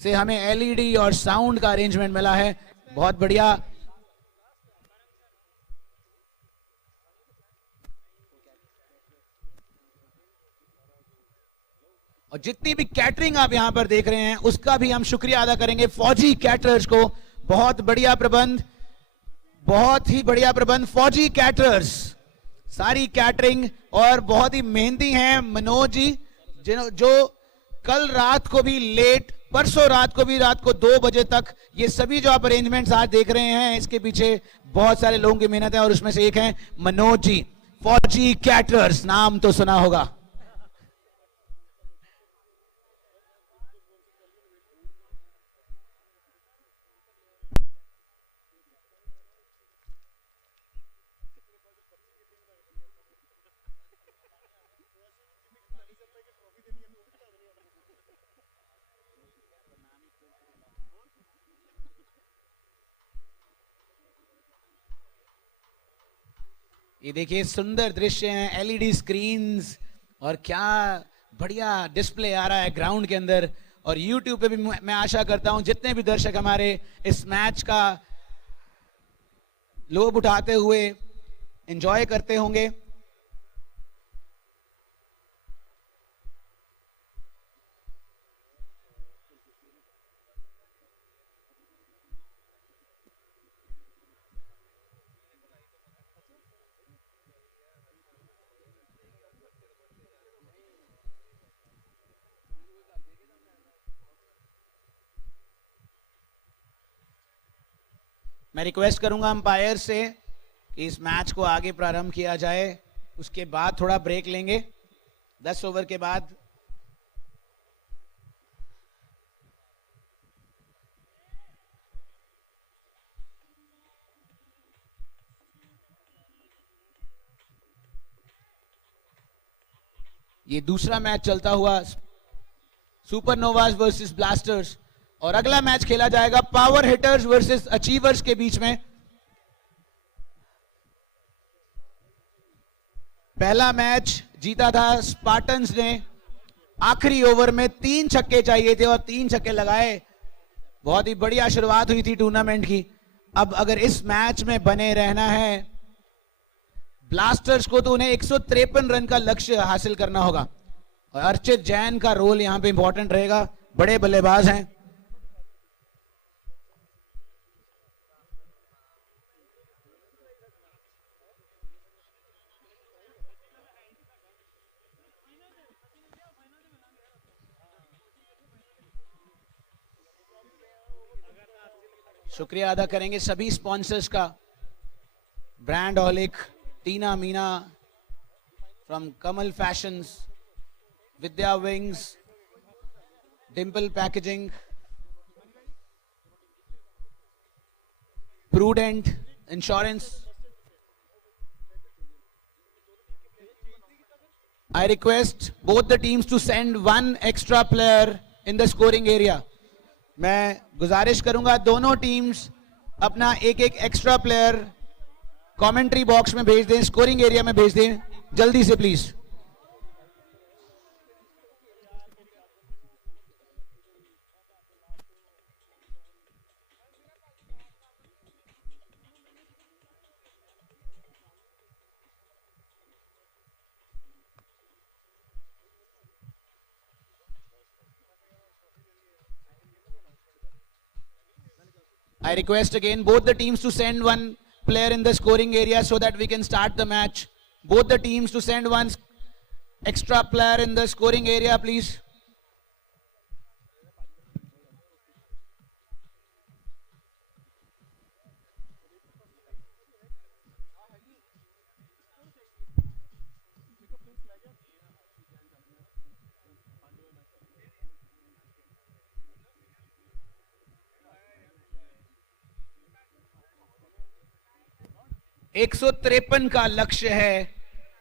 से हमें एलईडी और साउंड का अरेंजमेंट मिला है, बहुत बढ़िया। और जितनी भी कैटरिंग आप यहां पर देख रहे हैं उसका भी हम शुक्रिया अदा करेंगे फौजी कैटरर्स को। बहुत बढ़िया प्रबंध, बहुत ही बढ़िया प्रबंध फौजी कैटरर्स, सारी कैटरिंग, और बहुत ही मेहनती हैं मनोज जी, जो कल रात को भी लेट, परसों रात को भी, रात को 2 बजे तक, ये सभी जो आप अरेंजमेंट्स आज देख रहे हैं इसके पीछे बहुत सारे लोगों की मेहनत है, और उसमें से एक है मनोज जी। फौजी कैटरर्स नाम तो सुना होगा। ये देखिए सुंदर दृश्य हैं, एलईडी स्क्रीन्स और क्या बढ़िया डिस्प्ले आ रहा है ग्राउंड के अंदर। और YouTube पे भी मैं आशा करता हूं जितने भी दर्शक हमारे इस मैच का लोभ उठाते हुए एंजॉय करते होंगे। मैं रिक्वेस्ट करूंगा अंपायर से कि इस मैच को आगे प्रारंभ किया जाए, उसके बाद थोड़ा ब्रेक लेंगे 10 ओवर के बाद। ये दूसरा मैच चलता हुआ सुपरनोवाज वर्सेस ब्लास्टर्स, और अगला मैच खेला जाएगा पावर हिटर्स वर्सेस अचीवर्स के बीच में। पहला मैच जीता था स्पार्टन्स ने, आखिरी ओवर में 3 छक्के चाहिए थे और 3 छक्के लगाए। बहुत ही बढ़िया शुरुआत हुई थी टूर्नामेंट की। अब अगर इस मैच में बने रहना है ब्लास्टर्स को, तो उन्हें 153 रन का लक्ष्य हासिल करना होगा। और अर्चित जैन का रोल यहां पे इंपॉर्टेंट रहेगा, बड़े बल्लेबाज हैं। शुक्रिया अदा करेंगे सभी स्पॉन्सर्स का, brand oleic, Tina Meena from Kamal fashions, Vidya wings, Dimple packaging, prudent insurance. I request both the teams to send one extra player in the scoring area. मैं गुजारिश करूंगा दोनों टीम्स अपना एक एक एक्स्ट्रा प्लेयर कमेंट्री बॉक्स में भेज दें, स्कोरिंग एरिया में भेज दें जल्दी से please. I request again both the teams to send one player in the scoring area so that we can start the match. Both the teams to send one extra player in the scoring area, please. एक 153 का लक्ष्य है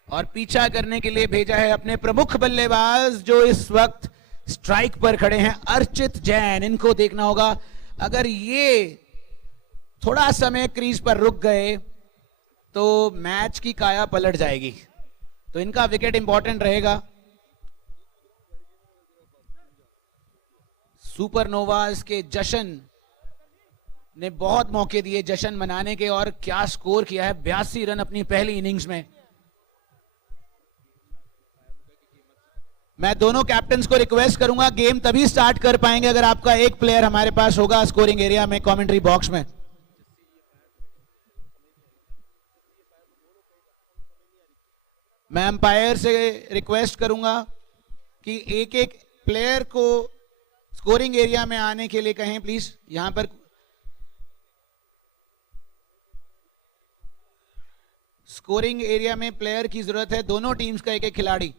और पीछा करने के लिए भेजा है अपने प्रमुख बल्लेबाज जो इस वक्त स्ट्राइक पर खड़े हैं, अर्चित जैन। इनको देखना होगा, अगर ये थोड़ा समय क्रीज पर रुक गए तो मैच की काया पलट जाएगी, तो इनका विकेट इंपॉर्टेंट रहेगा। सुपरनोवाज के जशन ने बहुत मौके दिए जश्न मनाने के, और क्या स्कोर किया है, 82 रन अपनी पहली इनिंग्स में। मैं दोनों कैप्टन्स को रिक्वेस्ट करूंगा, गेम तभी स्टार्ट कर पाएंगे अगर आपका एक प्लेयर हमारे पास होगा स्कोरिंग एरिया में, कमेंट्री बॉक्स में। मैं अंपायर से रिक्वेस्ट करूंगा कि एक एक प्लेयर को स्कोरिंग एरिया में आने के लिए कहें प्लीज। यहां पर स्कोरिंग एरिया में प्लेयर की जरूरत है, दोनों टीम्स का एक एक खिलाड़ी।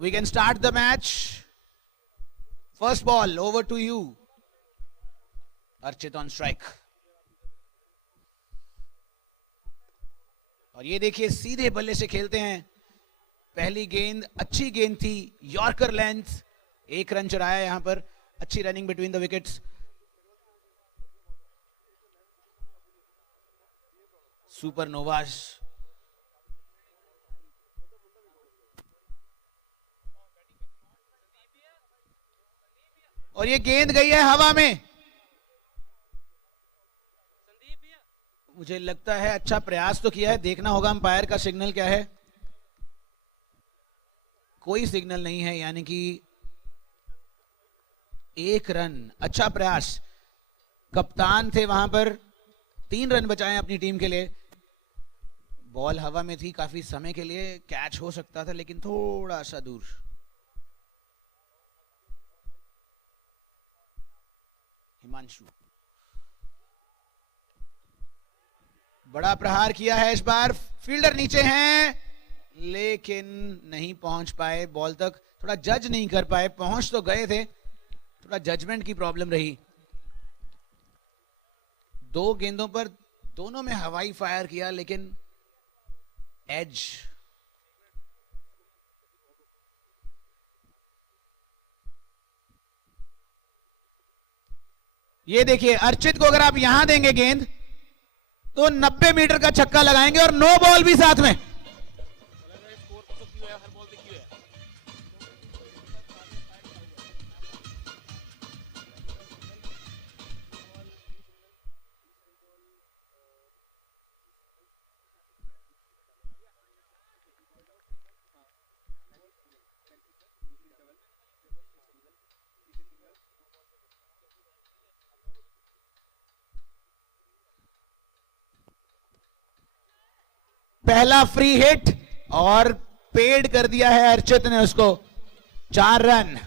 We can start the match. First ball over to you, Archit on strike. और ये देखिए सीधे बल्ले से खेलते हैं। पहली गेंद अच्छी गेंद थी, यॉर्कर लेंथ, 1 रन चुराया यहां पर। अच्छी running between the wickets. Super novas. और ये गेंद गई है हवा में। मुझे लगता है अच्छा प्रयास तो किया है, देखना होगा अंपायर का सिग्नल क्या है। कोई सिग्नल नहीं है, यानी कि 1 रन। अच्छा प्रयास, कप्तान थे वहां पर, 3 रन बचाए अपनी टीम के लिए। बॉल हवा में थी काफी समय के लिए, कैच हो सकता था लेकिन थोड़ा सा दूर। हिमांशु बड़ा प्रहार किया है इस बार। फील्डर नीचे हैं लेकिन नहीं पहुंच पाए बॉल तक। थोड़ा जज नहीं कर पाए, पहुंच तो गए थे, थोड़ा जजमेंट की प्रॉब्लम रही। 2 गेंदों पर दोनों में हवाई फायर किया लेकिन एज। ये देखिए अर्चित को अगर आप यहां देंगे गेंद तो 90 मीटर का छक्का लगाएंगे और नो बॉल भी साथ में। पहला फ्री हिट और पेड कर दिया है अर्चित ने उसको। 4 रन।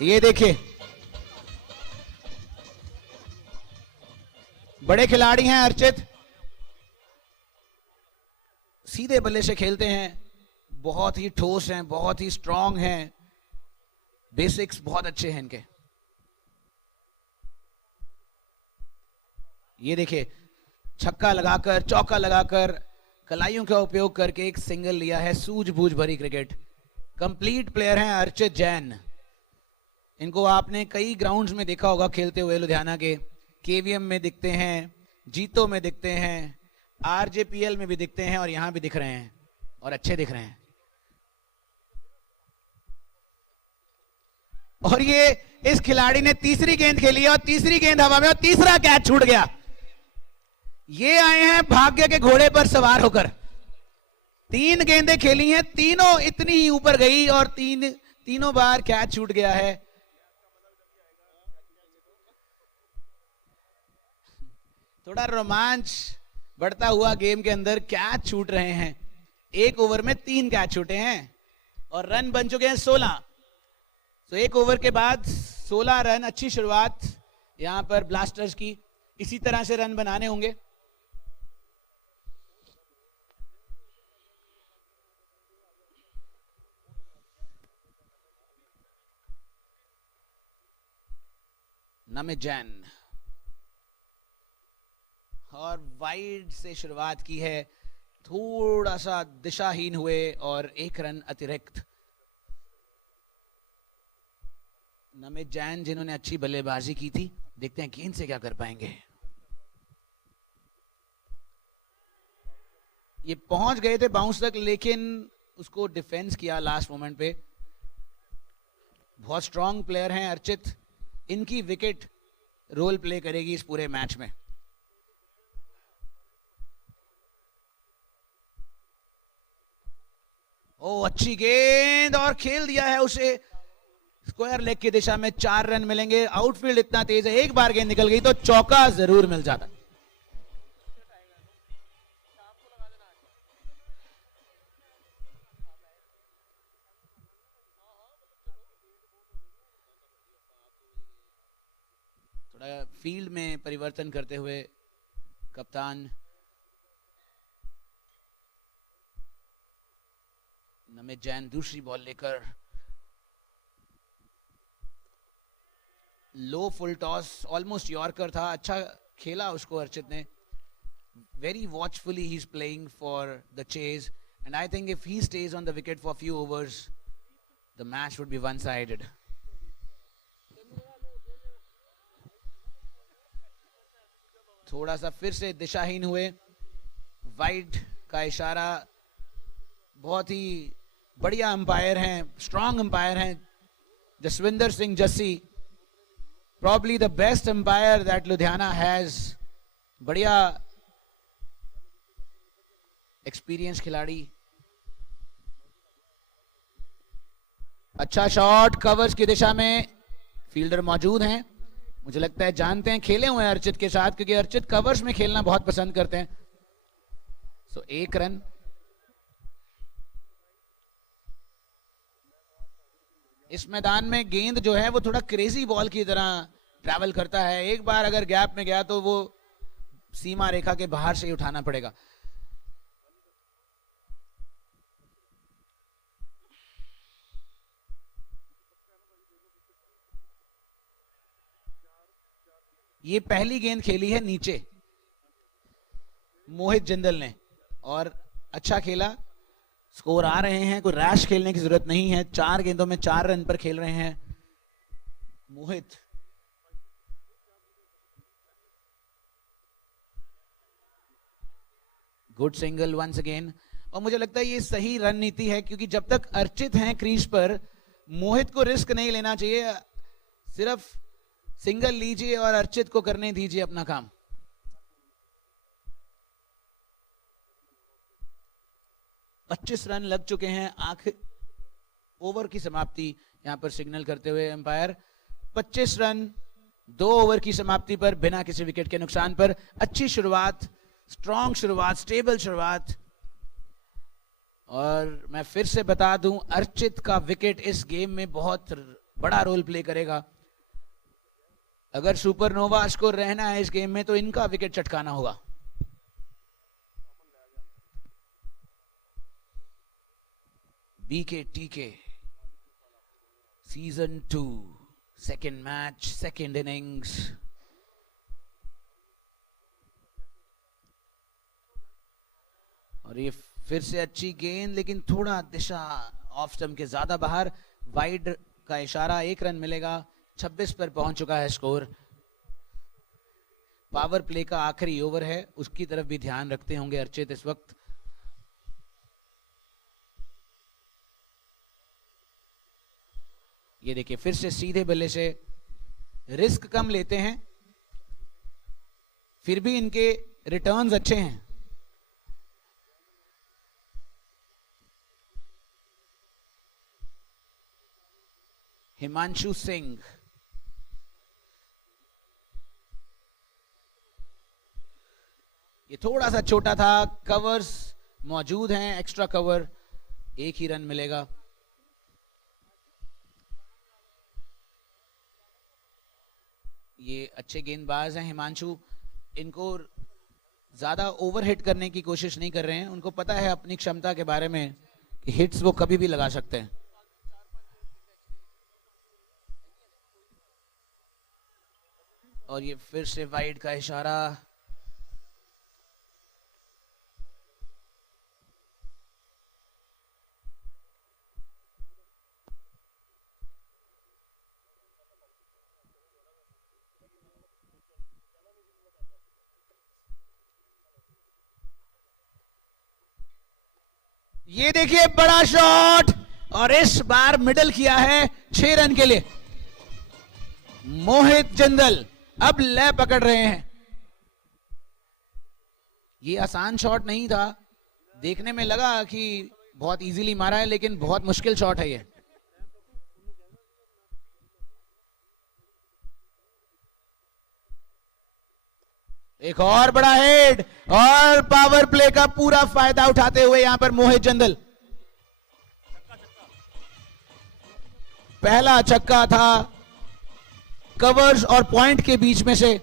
ये देखिए बड़े खिलाड़ी हैं अर्चित, सीधे बल्ले से खेलते हैं, बहुत ही ठोस हैं, बहुत ही स्ट्रांग हैं, बेसिक्स बहुत अच्छे हैं इनके। ये देखिए छक्का लगाकर, चौका लगाकर, कलाइयों का उपयोग करके एक सिंगल लिया है। सूझबूझ भरी क्रिकेट। कंप्लीट प्लेयर हैं अर्चित जैन। इनको आपने कई ग्राउंड्स में देखा होगा खेलते हुए, लुधियाना के केवीएम में दिखते हैं, जीतो में दिखते हैं, आरजेपीएल में भी दिखते हैं और यहां भी दिख रहे हैं और अच्छे दिख रहे हैं। और ये इस खिलाड़ी ने तीसरी गेंद खेली और तीसरी गेंद हवा में और तीसरा कैच छूट गया। ये आए हैं भाग्य के घोड़े पर सवार होकर। 3 गेंदें खेली हैं, तीनों इतनी ही ऊपर गई और तीनों बार कैच छूट गया है। थोड़ा रोमांच बढ़ता हुआ गेम के अंदर, कैच छूट रहे हैं। 1 ओवर में 3 कैच छूटे हैं और रन बन चुके हैं 16। तो 1 ओवर के बाद 16 रन, अच्छी शुरुआत यहां पर ब्लास्टर्स की। इसी तरह से रन बनाने होंगे। नमित जैन और वाइड से शुरुआत की है, थोड़ा सा दिशाहीन हुए और 1 रन अतिरिक्त। नमित जैन जिन्होंने अच्छी बल्लेबाजी की थी, देखते हैं गेंद से क्या कर पाएंगे। ये पहुंच गए थे बाउंस तक लेकिन उसको डिफेंस किया लास्ट मोमेंट पे। बहुत स्ट्रांग प्लेयर हैं अर्चित, इनकी विकेट रोल प्ले करेगी इस पूरे मैच में। ओ अच्छी गेंद और खेल दिया है उसे स्क्वायर लेग की दिशा में। 4 रन मिलेंगे। आउटफील्ड इतना तेज है, एक बार गेंद निकल गई तो चौका जरूर मिल जाता। थोड़ा फील्ड में परिवर्तन करते हुए कप्तान नमित जैन दूसरी बॉल लेकर, लो फुल टॉस, ऑलमोस्ट यॉर्कर था, अच्छा खेला उसको अर्चित ने। Very watchfully he's playing for the chase, and I think if he stays on the wicket for a few overs, the match would be one-sided. थोड़ा सा फिर से दिशाहीन हुए, वाइड का इशारा, बहुत ही बढ़िया अंपायर हैं, स्ट्रॉन्ग अंपायर हैं Jaswinder Singh Jassi, probably the best umpire that Ludhiana has. बढ़िया एक्सपीरियंस खिलाड़ी. अच्छा शॉट, कवर्स की दिशा में फील्डर मौजूद हैं, मुझे लगता है जानते हैं, खेले हुए हैं अर्चित के साथ, क्योंकि अर्चित कवर्स में खेलना बहुत पसंद करते हैं. सो 1 रन. इस मैदान में गेंद जो है वो थोड़ा क्रेजी बॉल की तरह ट्रैवल करता है, एक बार अगर गैप में गया तो वो सीमा रेखा के बाहर से ही उठाना पड़ेगा. ये पहली गेंद खेली है नीचे मोहित जिंदल ने, और अच्छा खेला, स्कोर आ रहे हैं, कोई रैश खेलने की जरूरत नहीं है. 4 गेंदों में 4 रन पर खेल रहे हैं मोहित. गुड सिंगल वंस अगेन, और मुझे लगता है ये सही रणनीति है, क्योंकि जब तक अर्चित हैं क्रीज पर, मोहित को रिस्क नहीं लेना चाहिए, सिर्फ सिंगल लीजिए और अर्चित को करने दीजिए अपना काम. पच्चीस रन लग चुके हैं, आखिर ओवर की समाप्ति यहां पर सिग्नल करते हुए अंपायर. 25 रन 2 ओवर की समाप्ति पर बिना किसी विकेट के नुकसान पर. अच्छी शुरुआत, स्ट्रॉन्ग शुरुआत, स्टेबल शुरुआत. और मैं फिर से बता दूं, अर्चित का विकेट इस गेम में बहुत बड़ा रोल प्ले करेगा. अगर सुपरनोवा स्कोर रहना है इस गेम में तो इनका विकेट चटकाना होगा. BKTK season 2 second match, second innings. और ये फिर से अच्छी गेंद, लेकिन थोड़ा दिशा ऑफ स्टंप के ज्यादा बाहर. वाइड का इशारा, 1 रन मिलेगा. 26 पर पहुंच चुका है स्कोर. पावर प्ले का आखिरी ओवर है, उसकी तरफ भी ध्यान रखते होंगे अर्चित इस वक्त. ये देखिए फिर से सीधे बल्ले से, रिस्क कम लेते हैं, फिर भी इनके रिटर्न्स अच्छे हैं. हिमांशु सिंह, ये थोड़ा सा छोटा था, कवर्स मौजूद हैं, एक्स्ट्रा कवर, 1 ही रन मिलेगा. ये अच्छे गेंदबाज हैं हिमांशु, इनको ज्यादा ओवर हिट करने की कोशिश नहीं कर रहे हैं, उनको पता है अपनी क्षमता के बारे में कि हिट्स वो कभी भी लगा सकते हैं. और ये फिर से वाइड का इशारा. ये देखिए बड़ा शॉट, और इस बार मिडल किया है 6 रन के लिए. मोहित जिंदल अब लय पकड़ रहे हैं. ये आसान शॉट नहीं था, देखने में लगा कि बहुत इजीली मारा है, लेकिन बहुत मुश्किल शॉट है ये. एक और बड़ा हेड, और पावर प्ले का पूरा फायदा उठाते हुए यहां पर मोहित जिंदल. पहला छक्का था कवर्स और पॉइंट के बीच में से,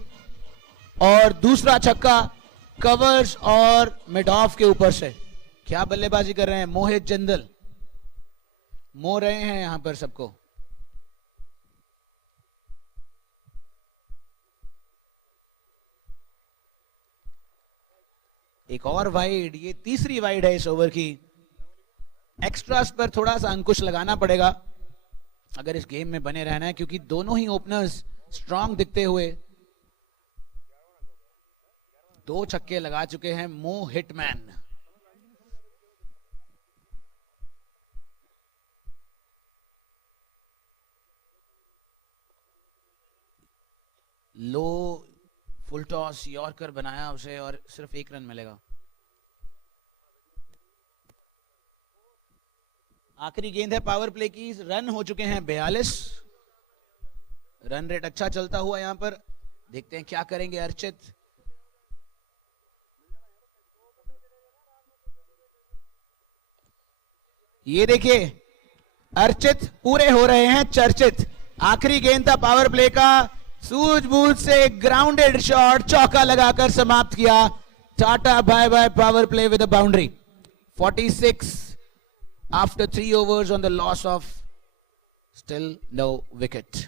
और दूसरा छक्का कवर्स और मिड ऑफ के ऊपर से. क्या बल्लेबाजी कर रहे हैं मोहित जिंदल, मो रहे हैं यहां पर सबको. एक और वाइड, ये तीसरी वाइड है इस ओवर की। एक्स्ट्रास पर थोड़ा सा अंकुश लगाना पड़ेगा अगर इस गेम में बने रहना है, क्योंकि दोनों ही ओपनर्स स्ट्रांग दिखते हुए 2 छक्के लगा चुके हैं मो हिटमैन। लो फुल टॉस यॉर्कर बनाया उसे और सिर्फ 1 रन मिलेगा। आखिरी गेंद है पावर प्ले की। रन हो चुके हैं 42। रन रेट अच्छा चलता हुआ यहां पर। देखते हैं क्या करेंगे अर्चित। ये देखिए अर्चित पूरे हो रहे हैं चर्चित। आखिरी गेंद था पावर प्ले का, सूझबूझ से ग्राउंडेड शॉट, चौका लगाकर समाप्त किया। Ta-ta bye bye power play with a boundary. 46 after 3 overs on the loss of still no wicket।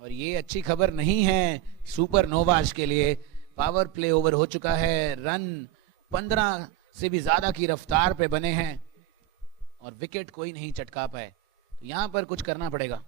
और ये अच्छी खबर नहीं है सुपर नोवाज के लिए। पावर प्ले ओवर हो चुका है, रन 15 से भी ज्यादा की रफ्तार पे बने हैं और विकेट कोई नहीं चटका पाए। तो यहां पर कुछ करना पड़ेगा।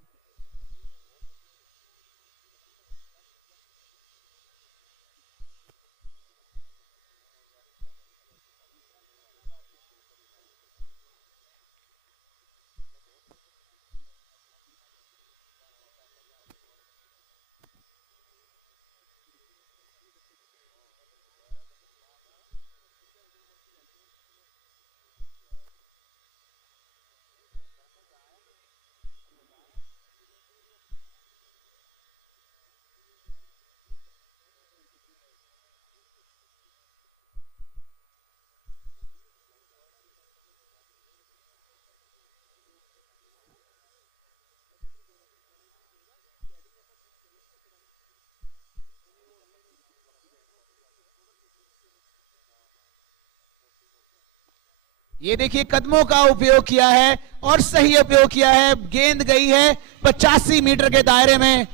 ये देखिए कदमों का उपयोग किया है और सही उपयोग किया है। गेंद गई है 85 मीटर के दायरे में,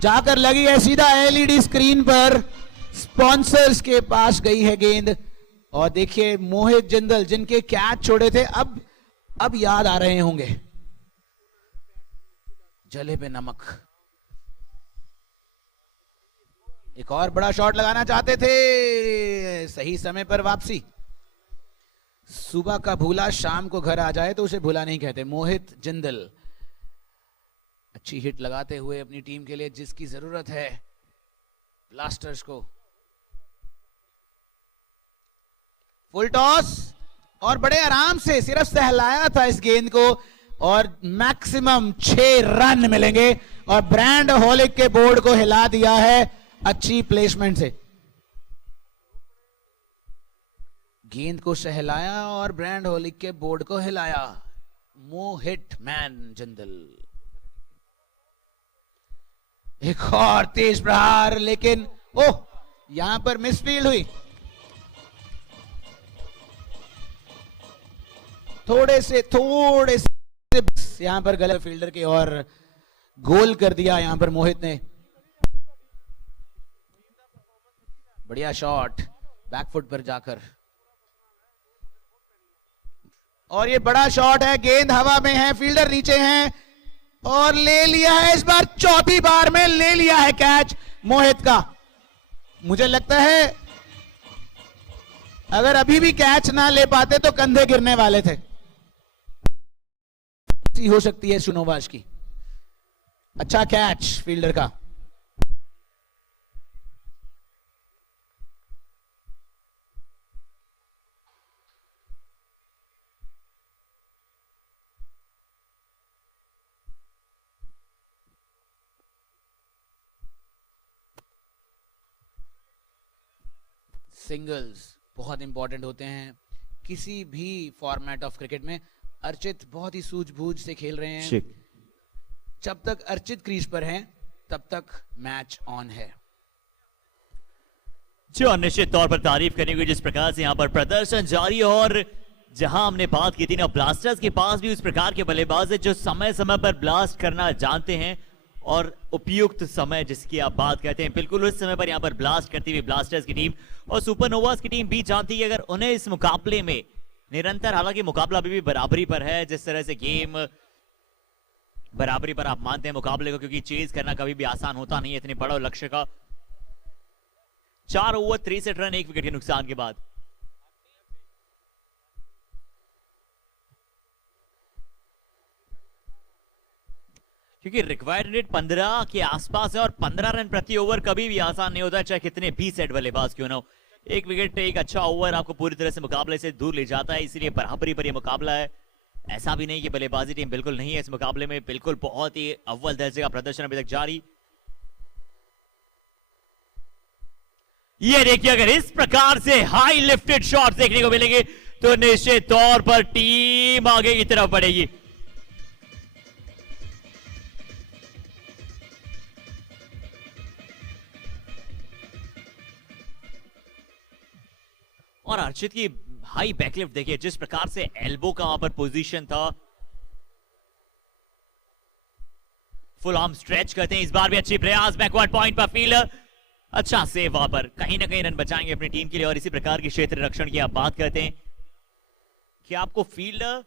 जाकर लगी है सीधा एलईडी स्क्रीन पर। स्पॉन्सर्स के पास गई है गेंद। और देखिए मोहित जिंदल जिनके कैच छोड़े थे अब याद आ रहे होंगे। जले पे नमक। एक और बड़ा शॉट लगाना चाहते थे, सही समय पर वापसी। सुबह का भूला शाम को घर आ जाए तो उसे भूला नहीं कहते। मोहित जिंदल अच्छी हिट लगाते हुए अपनी टीम के लिए जिसकी जरूरत है ब्लास्टर्स को। फुल टॉस और बड़े आराम से सिर्फ सहलाया था इस गेंद को और मैक्सिमम 6 रन मिलेंगे और ब्रांड हॉलिक के बोर्ड को हिला दिया है अच्छी प्लेसमेंट से। गेंद को सहलाया और ब्रांड हॉलिक के बोर्ड को हिलाया मोहित मैन जिंदल। एक और तेज प्रहार, लेकिन ओह यहां पर मिसफील्ड हुई। थोड़े से यहां पर गलत फील्डर के और गोल कर दिया यहां पर मोहित ने। बढ़िया शॉट बैकफुट पर जाकर। और ये बड़ा शॉट है, गेंद हवा में है, फील्डर नीचे हैं और ले लिया है। इस बार चौथी बार में ले लिया है कैच मोहित का। मुझे लगता है अगर अभी भी कैच ना ले पाते तो कंधे गिरने वाले थे। हो सकती है सुनोवाज की। अच्छा कैच फील्डर का। सिंगल्स बहुत इंपॉर्टेंट होते हैं किसी भी फॉर्मेट ऑफ क्रिकेट में। अर्चित बहुत ही सूझबूझ से खेल रहे हैं। जब तक अर्चित क्रीज पर हैं तब तक मैच ऑन है। जो निश्चित तौर पर तारीफ करने की जिस प्रकार से यहाँ पर प्रदर्शन जारी है और जहां हमने बात की थी ना, ब्लास्टर्स के पास भी उस प्रकार के बल्लेबाज है जो समय समय पर ब्लास्ट करना जानते हैं और उपयुक्त समय जिसकी आप बात करते हैं, बिल्कुल उस समय पर यहां पर ब्लास्ट करती हुई ब्लास्टर्स की टीम और सुपरनोवास की टीम भी जानती है अगर उन्हें इस मुकाबले में निरंतर, हालांकि मुकाबला अभी भी बराबरी पर है, जिस तरह से गेम बराबरी पर आप मानते हैं मुकाबले को, क्योंकि चेज करना कभी भी आसान होता नहीं है इतने बड़े लक्ष्य का। 4 ओवर 63 रन 1 विकेट के नुकसान के बाद। क्योंकि रिक्वायर्ड रेट 15 के आसपास है और 15 रन प्रति ओवर कभी भी आसान नहीं होता, चाहे कितने भी सेट बल्लेबाज क्यों ना हो। एक विकेट एक अच्छा ओवर आपको पूरी तरह से मुकाबले से दूर ले जाता है, इसलिए बराबरी पर यह मुकाबला है। ऐसा भी नहीं कि बल्लेबाजी टीम बिल्कुल नहीं है इस मुकाबले में, बिल्कुल बहुत ही अव्वल दर्जे का प्रदर्शन अभी तक जारी। ये देखिए, अगर इस प्रकार से हाई लिफ्टेड शॉट देखने को मिलेंगे तो निश्चित तौर पर टीम आगे की तरफ बढ़ेगी। और अर्चित की हाई बैकलिफ्ट देखिए, जिस प्रकार से एल्बो का वहां पर पोजीशन था। फुल आर्म स्ट्रेच करते हैं, इस बार भी अच्छी प्रयास, बैकवर्ड पॉइंट पर फील्डर अच्छा सेव, वहां पर कहीं ना कहीं रन बचाएंगे अपनी टीम के लिए। और इसी प्रकार की क्षेत्र रक्षण की आप बात करते हैं कि आपको फील्डर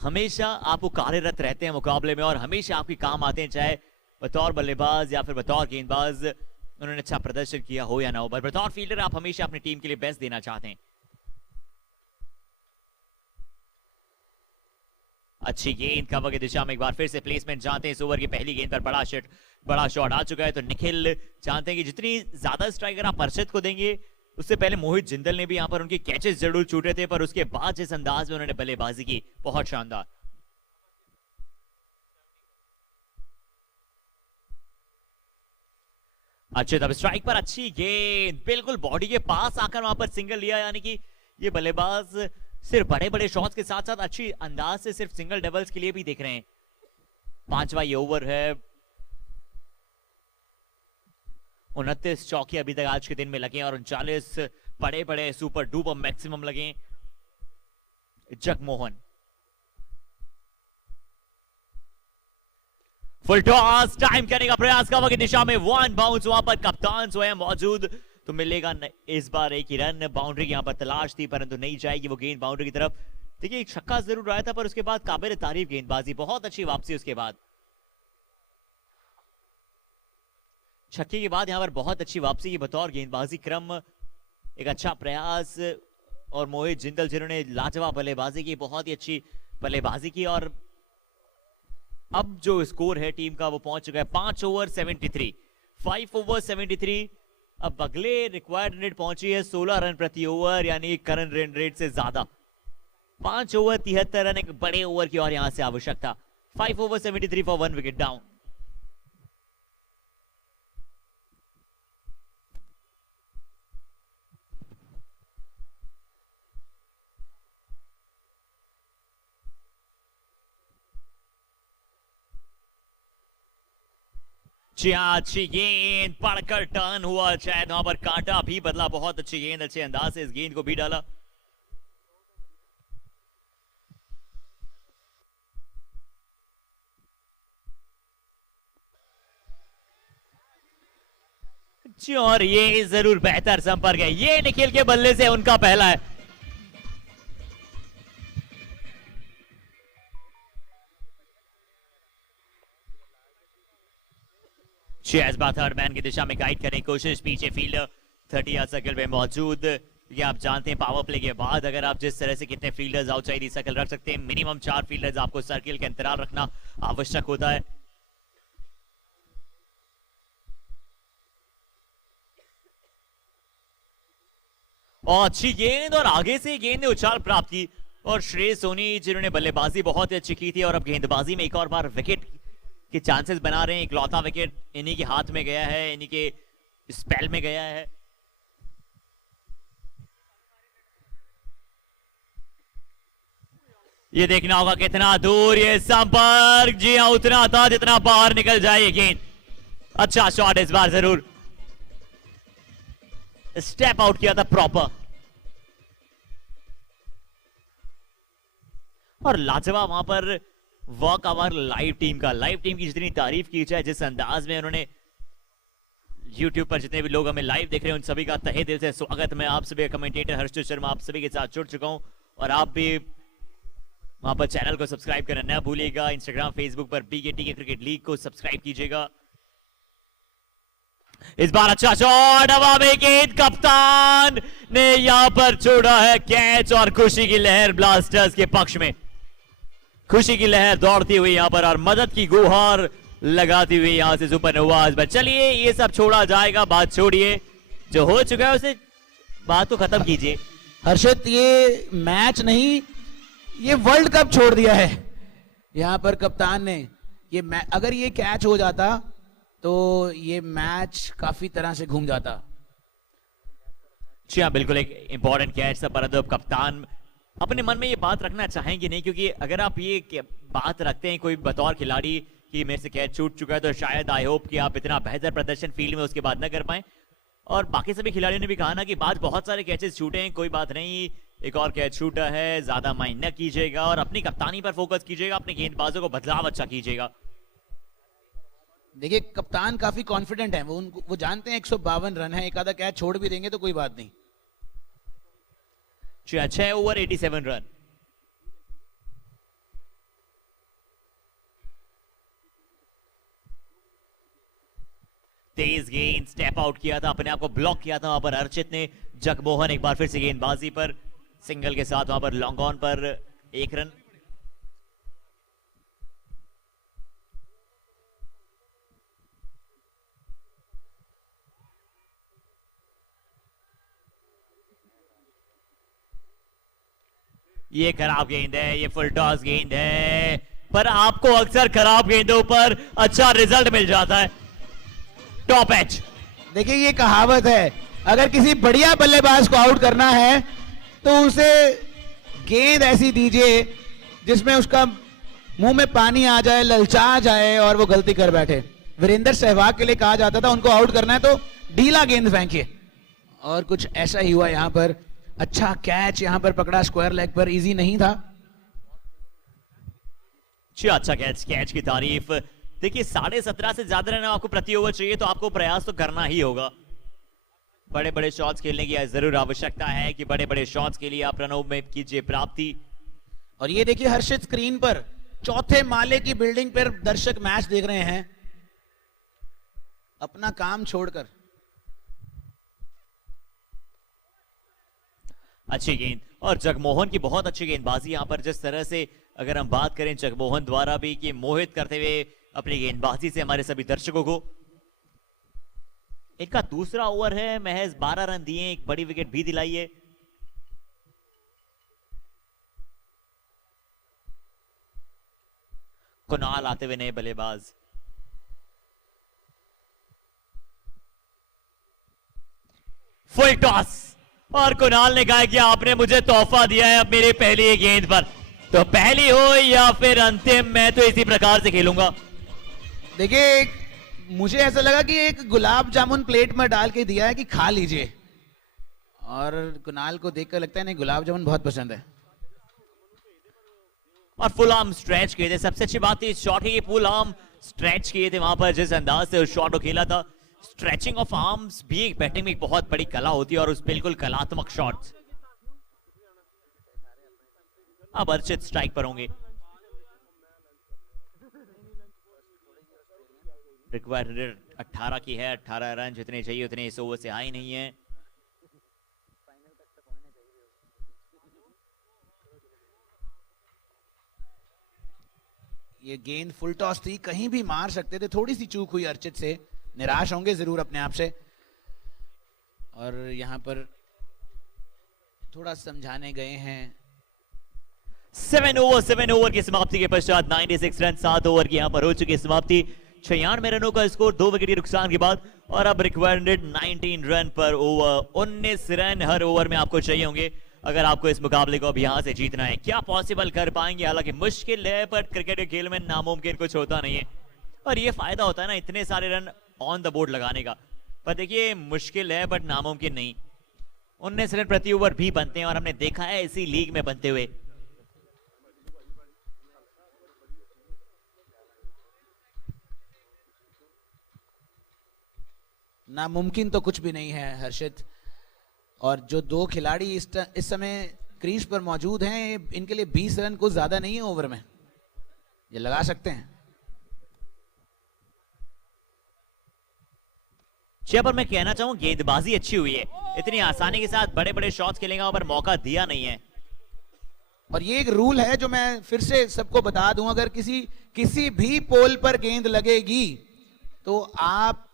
हमेशा आपको कार्यरत रहते हैं मुकाबले में और हमेशा आपके काम आते हैं, चाहे बतौर बल्लेबाज या फिर बतौर गेंदबाज उन्होंने अच्छा प्रदर्शन किया हो या ना हो, पर बतौर फील्डर आप हमेशा अपनी टीम के लिए बेस्ट देना चाहते हैं। अच्छी गेंद कवर की दिशा में एक बार फिर से प्लेसमेंट जानते हैं। इस ओवर की पहली गेंद पर बड़ा शॉट आ चुका है, तो निखिल जानते हैं कि जितनी ज्यादा स्ट्राइकर आप अर्चित को देंगे, उससे पहले मोहित जिंदल ने भी यहां पर उनके कैचेस जरूर छूटे थे, पर उसके बाद जिस अंदाज में उन्होंने बल्लेबाजी की, बहुत शानदार। अर्चित अब स्ट्राइक पर, अच्छी गेंद बिल्कुल बॉडी के पास आकर वहां पर सिंगल लिया, यानी कि ये बल्लेबाज सिर्फ बड़े बड़े शॉट्स के साथ साथ अच्छी अंदाज से सिर्फ सिंगल डबल्स के लिए भी दिख रहे हैं। 5वां ये ओवर है, 29 चौके अभी तक आज के दिन में लगे और 39 बड़े बड़े सुपर डुपर मैक्सिमम लगे। जगमोहन फुल टॉस, टाइम करने का प्रयास कवर की दिशा में, 1 बाउंस, वहां पर कप्तान स्वयं मौजूद, तो मिलेगा इस बार एक ही रन। बाउंड्री की यहां पर तलाश थी परंतु नहीं जाएगी वो गेंद बाउंड्री की तरफ। देखिए एक छक्का जरूर आया था, पर उसके बाद काबिल तारीफ गेंदबाजी, बहुत अच्छी वापसी उसके बाद। छक्के के बाद यहां पर बहुत अच्छी वापसी की बतौर गेंदबाजी क्रम, एक अच्छा प्रयास और मोहित जिंदल जिन्होंने लाजवाब बल्लेबाजी की, बहुत ही अच्छी बल्लेबाजी की। और अब जो स्कोर है टीम का वो पहुंच चुका है 5 ओवर 73, 5 ओवर 73। अब अगले रिक्वायर्ड रेट पहुंची है 16 रन प्रति ओवर, यानी करंट रन रेट से ज्यादा। 5 ओवर 73 रन, एक बड़े ओवर की और यहां से आवश्यकता। 5 ओवर 73 फॉर 1 विकेट डाउन। अच्छी गेंद पड़कर टर्न हुआ, शायद वहां पर कांटा भी बदला, बहुत अच्छी गेंद, अच्छे अंदाज से इस गेंद को भी डाला। और ये जरूर बेहतर संपर्क है, ये निखिल के बल्ले से उनका पहला है। इस बार थर्ड मैन की दिशा में गाइड करने की कोशिश, पीछे फील्डर 30 यार्ड सर्कल में मौजूद। ये आप जानते हैं पावर प्ले के बाद अगर आप जिस तरह से कितने फील्डर्स आउटसाइड सर्कल रख सकते हैं, मिनिमम 4 फील्डर्स आपको सर्कल के अंतराल रखना आवश्यक होता है। और अच्छी गेंद और आगे से गेंद ने उछाल प्राप्त की और श्रेयस सोनी जिन्होंने बल्लेबाजी बहुत ही अच्छी की थी और अब गेंदबाजी में एक और बार विकेट के चांसेस बना रहे हैं। इकलौता विकेट इन्हीं के हाथ में गया है, इन्हीं के स्पेल में गया है। ये देखना होगा कितना दूर ये संपर्क, जी हां उतना था जितना बाहर निकल जाए ये गेंद। अच्छा शॉट इस बार जरूर स्टेप आउट किया था प्रॉपर और लाजवाब वहां पर वर्क आवर लाइव टीम की जितनी तारीफ की जाए, जिस अंदाज में उन्होंने YouTube पर जितने भी लोग हमें लाइव देख रहे हैं उन सभी का तहे दिल से स्वागत। मैं आप सभी कमेंटेटर हर्षित शर्मा आप सभी के साथ जुड़ चुका हूं और आप भी वहां पर चैनल को सब्सक्राइब करना न भूलिएगा। इंस्टाग्राम फेसबुक पर BKTK क्रिकेट लीग को सब्सक्राइब कीजिएगा। इस बार अच्छा शॉट, हवा में गेंद, कप्तान ने यहां पर छोड़ा है कैच और खुशी की लहर ब्लास्टर्स के पक्ष में, खुशी की लहर दौड़ती हुई यहां पर और मदद की गुहार लगाती हुई यहां से सुपर नवाज। बट चलिए ये सब छोड़ा जाएगा, बात छोड़िए, जो हो चुका है उसे बात को खत्म कीजिए। हर्षित, ये मैच नहीं, ये वर्ल्ड कप छोड़ दिया है यहां पर कप्तान ने। ये अगर ये कैच हो जाता तो ये मैच काफी तरह से घूम जाता। जी हाँ, बिल्कुल एक इंपॉर्टेंट कैच था, परंतु अब कप्तान अपने मन में ये बात रखना चाहेंगे नहीं, क्योंकि अगर आप ये बात रखते हैं कोई बतौर खिलाड़ी कि मेरे से कैच छूट चुका है, तो शायद आई होप कि आप इतना बेहतर प्रदर्शन फील्ड में उसके बाद न कर पाए। और बाकी सभी खिलाड़ियों ने भी कहा ना कि आज बहुत सारे कैचेस छूटे हैं, कोई बात नहीं, एक और कैच छूटा है, ज्यादा माइंड न कीजिएगा और अपनी कप्तानी पर फोकस कीजिएगा, अपने गेंदबाजों को बदलाव अच्छा कीजिएगा। देखिए कप्तान काफी कॉन्फिडेंट है, वो जानते हैं 152 रन है, एक आधा कैच छोड़ भी देंगे तो कोई बात नहीं। 6 ओवर 87 रन। तेज गेंद, स्टेप आउट किया था, अपने आप को ब्लॉक किया था वहां पर अर्चित ने। जगमोहन एक बार फिर से गेंदबाजी पर सिंगल के साथ वहां पर लॉन्ग ऑन पर 1 रन। ये खराब गेंद है, ये फुल टॉस गेंद है, पर आपको अक्सर खराब गेंदों पर अच्छा रिजल्ट मिल जाता है। Top edge. देखिए ये कहावत है, अगर किसी बढ़िया बल्लेबाज को आउट करना है तो उसे गेंद ऐसी दीजिए जिसमें उसका मुंह में पानी आ जाए, ललचा जाए और वो गलती कर बैठे। वीरेंद्र सहवाग के लिए कहा जाता था उनको आउट करना है तो ढीला गेंद फेंकिए, और कुछ ऐसा ही हुआ यहां पर। अच्छा कैच यहां पर पकड़ा स्क्वायर लेग पर, इजी नहीं था। अच्छा कैच की तारीफ। देखिए 17.5 से ज्यादा रन आपको प्रति ओवर चाहिए तो आपको प्रयास तो करना ही होगा। बड़े बड़े शॉट्स खेलने की जरूर आवश्यकता है कि बड़े बड़े शॉट्स के लिए आप रनों में कीजिए प्राप्ति। और ये देखिए हर्षित, स्क्रीन पर 4थे माले की बिल्डिंग पर दर्शक मैच देख रहे हैं अपना काम छोड़कर। अच्छी गेंद और जगमोहन की बहुत अच्छी गेंदबाजी यहां पर। जिस तरह से अगर हम बात करें जगमोहन द्वारा भी कि मोहित करते हुए अपनी गेंदबाजी से हमारे सभी दर्शकों को। इनका दूसरा ओवर है, महज 12 रन दिए, एक बड़ी विकेट भी दिलाई है। कुणाल आते हुए नए बल्लेबाज। फुल टॉस और कुणाल ने कहा कि आपने मुझे तोहफा दिया है अब मेरी पहली गेंद पर, तो पहली हो या फिर अंतिम, मैं तो इसी प्रकार से खेलूंगा। देखिए मुझे ऐसा लगा कि एक गुलाब जामुन प्लेट में डाल के दिया है कि खा लीजिए, और कुणाल को देखकर लगता है नहीं गुलाब जामुन बहुत पसंद है। और फुल आर्म स्ट्रेच किए थे, सबसे अच्छी बात थी शॉट ही फुल आर्म स्ट्रेच किए थे वहां पर, जिस अंदाज से उस शॉट को खेला था। स्ट्रेचिंग ऑफ आर्म्स भी एक बैटिंग में एक बहुत बड़ी कला होती है और उस बिल्कुल कलात्मक शॉट्स। अब अर्चित स्ट्राइक पर होंगे। रिक्वायर्ड 18 की है, 18 रन जितने चाहिए उतने इस ओवर से हाई नहीं है। ये गेंद फुल टॉस थी, कहीं भी मार सकते थे, थोड़ी सी चूक हुई अर्चित से, निराश होंगे जरूर अपने आप से। और यहां पर थोड़ा समझाने गए हैं। 7 ओवर की समाप्ति के पश्चात 96 रन, 7 ओवर की यहां पर हो चुकी समाप्ति। 96 रनों का स्कोर, 2 विकेट के नुकसान के बाद। और अब रिक्वायर्ड 19 रन पर ओवर, 19 रन हर ओवर में आपको चाहिए होंगे अगर आपको इस मुकाबले को अब यहां से जीतना है। क्या पॉसिबल कर पाएंगे? हालांकि मुश्किल है, पर क्रिकेट के खेल में नामुमकिन कुछ होता नहीं है, और ये फायदा होता है ना इतने सारे रन ऑन द बोर्ड लगाने का। पर देखिए मुश्किल है बट नामुमकिन नहीं। 19 रन प्रति ओवर भी बनते हैं और हमने देखा है इसी लीग में बनते हुए। नामुमकिन तो कुछ भी नहीं है हर्षित। और जो दो खिलाड़ी इस समय क्रीज पर मौजूद हैं, इनके लिए 20 रन कुछ ज्यादा नहीं है ओवर में, ये लगा सकते हैं। पर मैं कहना चाहूं गेंदबाजी अच्छी हुई है, इतनी आसानी के साथ बड़े बड़े शॉट्स खेलेगा पर मौका दिया नहीं है। और ये एक रूल है जो मैं फिर से सबको बता दूं, अगर किसी भी पोल पर गेंद लगेगी तो आप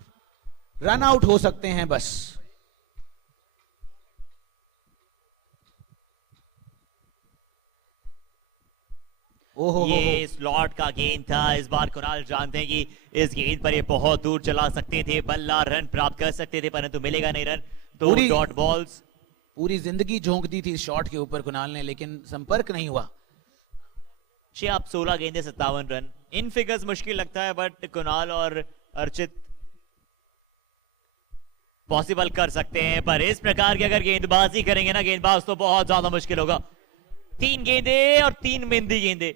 रन आउट हो सकते हैं बस। ये स्लॉट का गेंद था। इस बार कुणाल जानते हैं कि इस गेंद पर ये बहुत दूर चला सकते थे, बल्ला रन प्राप्त कर सकते थे, परंतु मिलेगा नहीं रन। दो डॉट बॉल्स, पूरी जिंदगी झोंक दी थी शॉट के ऊपर कुणाल ने, लेकिन संपर्क नहीं हुआ। आप 16 गेंदे 57 रन, इन फिगर्स मुश्किल लगता है, बट कुणाल और अर्चित पॉसिबल कर सकते हैं। पर इस प्रकार की अगर गेंदबाजी करेंगे ना गेंदबाज, तो बहुत ज्यादा मुश्किल होगा। 3 गेंदे और 3 मेहंदी गेंदे,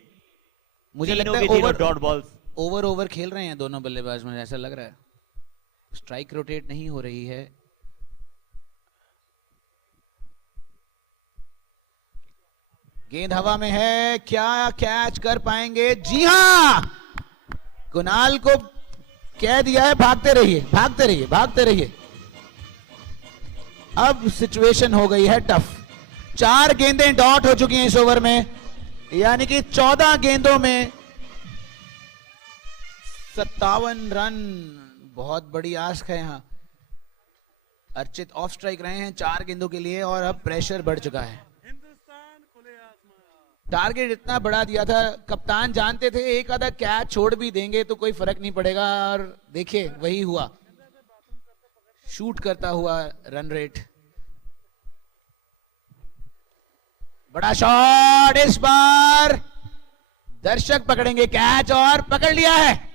मुझे लगता है डॉट बॉल्स। ओवर खेल रहे हैं दोनों बल्लेबाज, मुझे ऐसा लग रहा है। स्ट्राइक रोटेट नहीं हो रही है। गेंद हवा में है, क्या कैच कर पाएंगे? जी हां, कुणाल को कह दिया है भागते रहिए, भागते रहिए, भागते रहिए। अब सिचुएशन हो गई है टफ। 4 गेंदें डॉट हो चुकी हैं इस ओवर में, यानी कि 14 गेंदों में 57 रन। बहुत बड़ी आस्क है यहां। अर्चित ऑफ स्ट्राइक रहे हैं 4 गेंदों के लिए और अब प्रेशर बढ़ चुका है। टारगेट इतना बड़ा दिया था, कप्तान जानते थे एक आधा कैच छोड़ भी देंगे तो कोई फर्क नहीं पड़ेगा, और देखिए वही हुआ। शूट करता हुआ रन रेट। बड़ा शॉट इस बार, दर्शक पकड़ेंगे कैच, और पकड़ लिया है।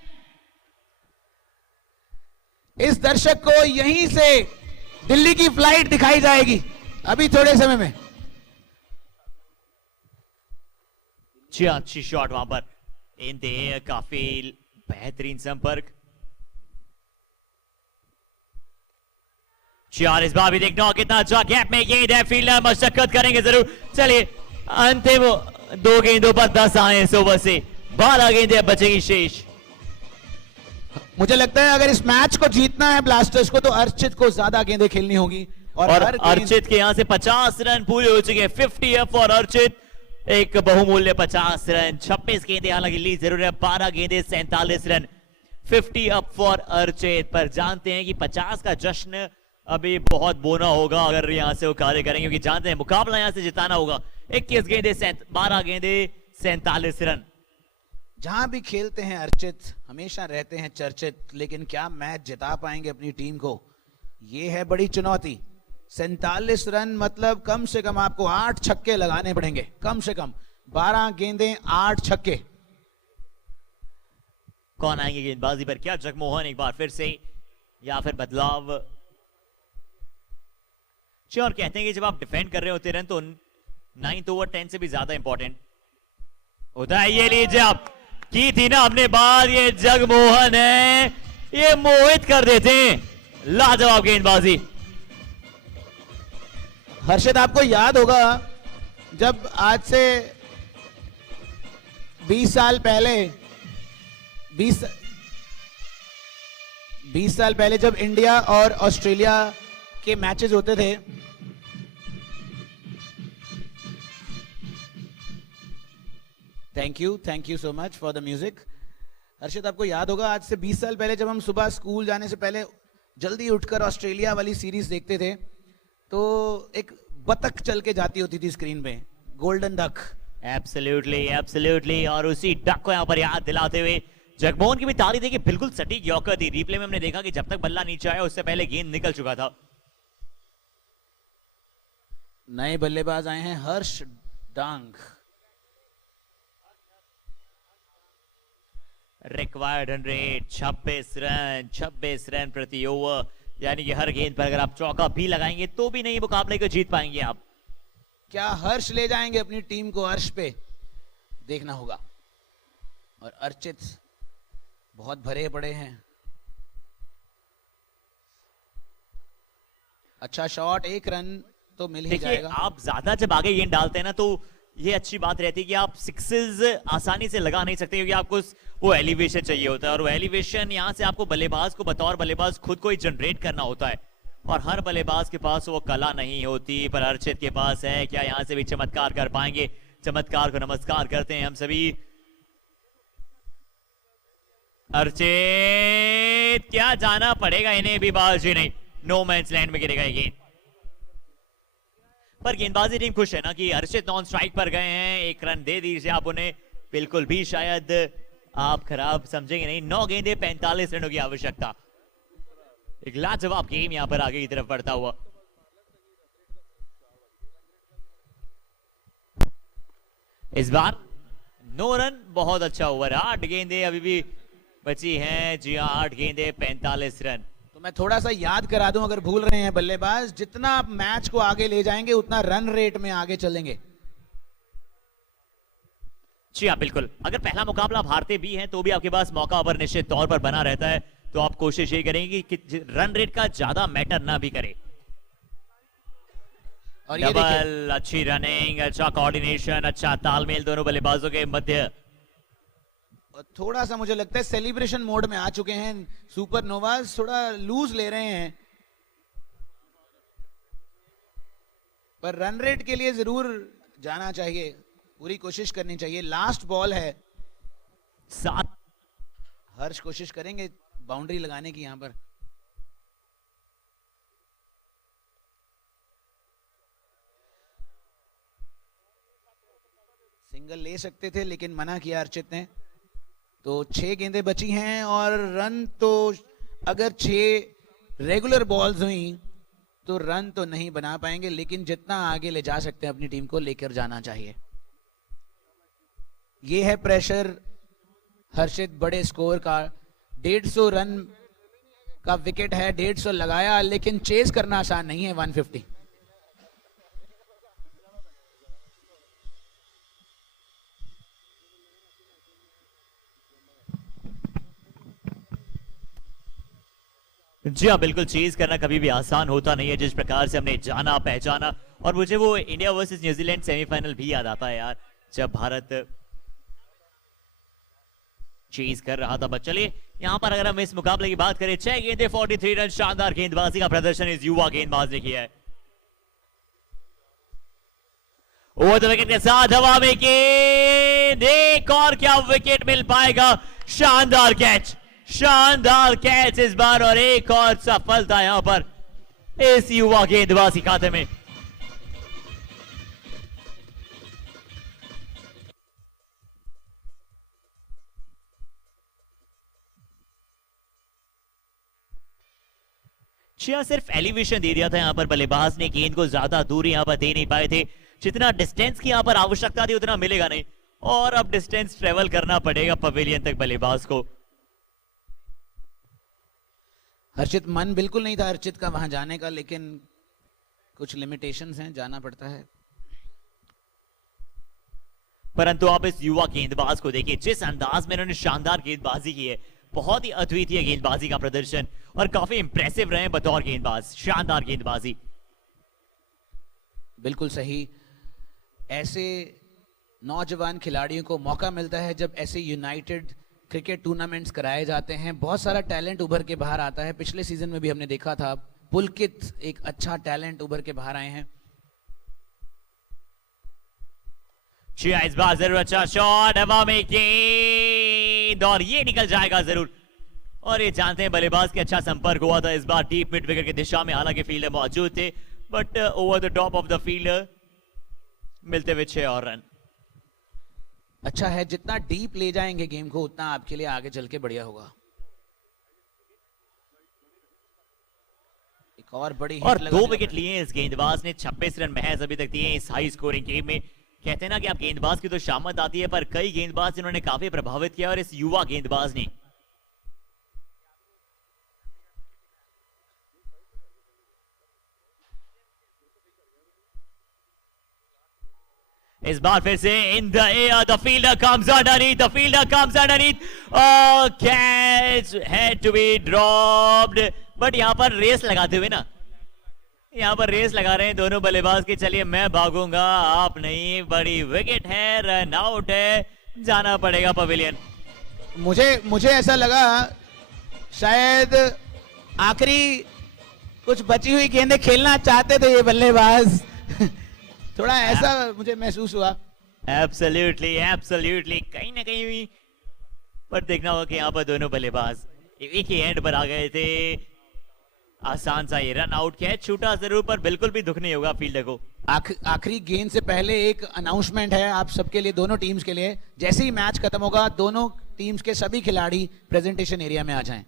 इस दर्शक को यहीं से दिल्ली की फ्लाइट दिखाई जाएगी अभी थोड़े समय में। अच्छी शॉट वहां पर, इंतहा काफी बेहतरीन संपर्क। इस बार भी देखना कितना अच्छा गैप में गेंद है, फील्डर मशक्कत करेंगे जरूर। चलिए अंतिम 2 गेंदों पर 10 आए इस ओवर से, 12 गेंदें बचेगी शेष। मुझे लगता है अगर इस मैच को जीतना है ब्लास्टर्स को, तो अर्चित को ज्यादा गेंदें खेलनी होगी। और अर्चित के यहां से 50 रन पूरे हो चुके हैं। 50 अप फॉर अर्चित, एक बहुमूल्य 50 रन। 26 गेंदें हालांकि ली जरूर है, 12 गेंदें 47 रन। 50 up for Archit. पर जानते हैं कि 50 का जश्न अभी बहुत बोना होगा अगर यहां से वो कार्य करेंगे, क्योंकि जानते हैं मुकाबला यहां से जिताना होगा। 21 गेंदे 12 गेंदे 47 रन। जहां भी खेलते हैं अर्चित हमेशा रहते हैं चर्चित, लेकिन क्या मैच जिता पाएंगे अपनी टीम को, यह है बड़ी चुनौती। 47 रन मतलब कम से कम आपको 8 छक्के लगाने पड़ेंगे, कम से कम 12 गेंदें 8 छक्के। कौन आएंगे गेंदबाजी पर? क्या जगमोहन एक बार फिर से, या फिर बदलाव? और कहते हैं कि जब आप डिफेंड कर रहे होते रन, तो 9th ओवर 10 से भी ज्यादा इंपॉर्टेंट होता है। ये लीजिए, आप की थी ना अपने बाद, ये जगमोहन है, ये मोहित कर देते हैं। लाजवाब गेंदबाजी। हर्षद, आपको याद होगा जब आज से 20 साल पहले 20 साल पहले जब इंडिया और ऑस्ट्रेलिया के मैचेस होते थे, thank you so much for the music. Harshad, आपको याद होगा आज से 20 साल पहले जब हम सुबह स्कूल जाने से पहले जल्दी उठकर ऑस्ट्रेलिया वाली सीरीज देखते थे, तो एक बतख चल के जाती होती थी स्क्रीन पे, गोल्डन डक। Absolutely absolutely. और उसी डक को यहां पर याद दिलाते हुए जगमोहन की भी ताली देखिए, बिल्कुल सटीक यॉर्कर थी। रिप्ले में हमने देखा कि जब तक बल्ला नीचे आया उससे पहले गेंद निकल चुका था। नए बल्लेबाज आए हैं, हर्ष डांग। रिक्वायर्ड रन रेट 26 रन प्रति ओवर, यानी कि हर गेंद पर अगर आप चौका भी लगाएंगे तो भी नहीं मुकाबले को जीत पाएंगे आप। क्या हर्ष ले जाएंगे अपनी टीम को अर्श पे, देखना होगा। और अर्चित बहुत भरे पड़े हैं। अच्छा शॉट, एक रन तो मिल ही देखिए जाएगा। आप ज्यादा जब आगे गेंद डालते हैं ना तो ये अच्छी बात रहती है कि आप सिक्सेस आसानी से लगा नहीं सकते क्योंकि आपको वो एलिवेशन चाहिए होता है और वो एलिवेशन यहाँ से आपको बल्लेबाज को बतौर बल्लेबाज खुद को ही जनरेट करना होता है और हर बल्लेबाज के पास वो कला नहीं होती, पर अर्चित के पास है। क्या यहाँ से भी चमत्कार कर पाएंगे? चमत्कार को नमस्कार करते हैं हम सभी। अर्चित, क्या जाना पड़ेगा इन्हें भी, बाजी नहीं, नो मैंस लैंड में गिरेगा ये गेंद। पर गेंदबाजी टीम खुश है ना कि अर्चित नॉन स्ट्राइक पर गए हैं, एक रन दे दीजिए आप उन्हें, बिल्कुल भी शायद आप खराब समझेंगे नहीं। 9 गेंदे 45 रनों की आवश्यकता, एक लाजवाब गेम यहां पर आगे की तरफ बढ़ता हुआ। इस बार 9 रन, बहुत अच्छा ओवर। 8 गेंदे अभी भी बची हैं, जी हाँ 8 गेंदे 45 रन। तो मैं थोड़ा सा याद करा दूं अगर भूल रहे हैं बल्लेबाज, जितना आप मैच को आगे ले जाएंगे उतना रन रेट में आगे चलेंगे। जी हाँ बिल्कुल, अगर पहला मुकाबला आप हारते भी हैं तो भी आपके पास मौका पर निश्चित तौर पर बना रहता है, तो आप कोशिश ये करेंगे कि रन रेट का ज्यादा मैटर ना भी करे। और ये डबल, अच्छी रनिंग, अच्छा कोऑर्डिनेशन, अच्छा तालमेल दोनों बल्लेबाजों के मध्य। थोड़ा सा मुझे लगता है सेलिब्रेशन मोड में आ चुके हैं सुपर नोवाज, थोड़ा लूज ले रहे हैं, पर रन रेट के लिए जरूर जाना चाहिए, पूरी कोशिश करनी चाहिए। लास्ट बॉल है, 7। हर्ष कोशिश करेंगे बाउंड्री लगाने की यहां पर। सिंगल ले सकते थे लेकिन मना किया अर्चित ने। तो 6 गेंदें बची हैं और रन तो अगर 6 रेगुलर बॉल्स हुई तो रन तो नहीं बना पाएंगे, लेकिन जितना आगे ले जा सकते हैं अपनी टीम को लेकर जाना चाहिए। ये है प्रेशर हर्षित बड़े स्कोर का। 150 रन का विकेट है, 150 लगाया, लेकिन चेस करना आसान नहीं है 150। जी हाँ बिल्कुल, चेज करना कभी भी आसान होता नहीं है, जिस प्रकार से हमने जाना पहचाना। और मुझे वो इंडिया वर्सेस न्यूजीलैंड सेमीफाइनल भी याद आता है यार, जब भारत चेज कर रहा था। बट चलिए यहां पर अगर हम इस मुकाबले की बात करें, 6 गेंदे 43 रन, शानदार गेंदबाजी का प्रदर्शन इस युवा गेंदबाज ने किया है। ओवर द विकेट के साथ हवा में गेंद, एक और क्या विकेट मिल पाएगा? शानदार कैच, शानदार कैच इस बार, और एक और सफलता यहां पर इस युवा गेंदबाज के खाते में। सिर्फ एलिवेशन दे दिया था यहां पर बल्लेबाज ने, गेंद को ज्यादा दूरी यहां पर दे नहीं पाए थे। जितना डिस्टेंस की यहां पर आवश्यकता थी उतना मिलेगा नहीं, और अब डिस्टेंस ट्रेवल करना पड़ेगा पवेलियन तक बल्लेबाज को। हर्षित मन बिल्कुल नहीं था अर्चित का वहां जाने का, लेकिन कुछ लिमिटेशंस हैं, जाना पड़ता है। परंतु आप इस युवा गेंदबाज को देखिए, जिस अंदाज में इन्होंने शानदार गेंदबाजी की है, बहुत ही अद्वितीय गेंदबाजी का प्रदर्शन, और काफी इंप्रेसिव रहे बतौर गेंदबाज, शानदार गेंदबाजी। बिल्कुल सही। ऐसे नौजवान खिलाड़ियों को मौका मिलता है जब ऐसे यूनाइटेड क्रिकेट टूर्नामेंट्स कराए जाते हैं, बहुत सारा टैलेंट उभर के बाहर आता है। पिछले सीजन में भी हमने देखा था, पुलकित एक अच्छा टैलेंट उभर के बाहर आए हैं। इस बार जरूर अच्छा शॉट, हवा में गेंद, और ये निकल जाएगा जरूर। और ये जानते हैं बल्लेबाज के अच्छा संपर्क हुआ था इस बार डीप मिड विकेट की दिशा में, हालांकि फील्डर मौजूद थे, but over the top of the fielder मिलते हुए 6 और रन। अच्छा है, जितना डीप ले जाएंगे गेम को उतना आपके लिए आगे चल के बढ़िया होगा। एक और बड़ी और 2 विकेट लिए इस गेंदबाज ने, 26 रन महज अभी तक दिए इस हाई स्कोरिंग गेम में। कहते हैं ना कि आप गेंदबाज की तो शामत आती है, पर कई गेंदबाज इन्होंने काफी प्रभावित किया, और इस युवा गेंदबाज ने इस बार फिर से in the air, the fielder comes underneath, the fielder comes underneath, catch had to be dropped. But यहां पर रेस लगाते हुए ना यहाँ पर रेस लगा रहे हैं दोनों बल्लेबाज के, चलिए मैं भागूंगा आप नहीं, बड़ी विकेट है, रन आउट है, जाना पड़ेगा पवेलियन। मुझे ऐसा लगा शायद आखिरी कुछ बची हुई गेंदें खेलना चाहते थे ये बल्लेबाज। थोड़ा ऐसा मुझे महसूस हुआ। एब्सोल्युटली एब्सोल्युटली, कहीं ना कहीं भी, पर देखना होगा कि यहाँ पर दोनों बल्लेबाज एक ही एंड पर आ गए थे। आसान सा ये रन आउट किया है, छूटा जरूर पर बिल्कुल भी दुख नहीं होगा फील्डर को। आखिरी गेंद से पहले एक अनाउंसमेंट है आप सबके लिए, दोनों टीम्स के लिए। जैसे ही मैच खत्म होगा दोनों टीम्स के सभी खिलाड़ी प्रेजेंटेशन एरिया में आ जाएं।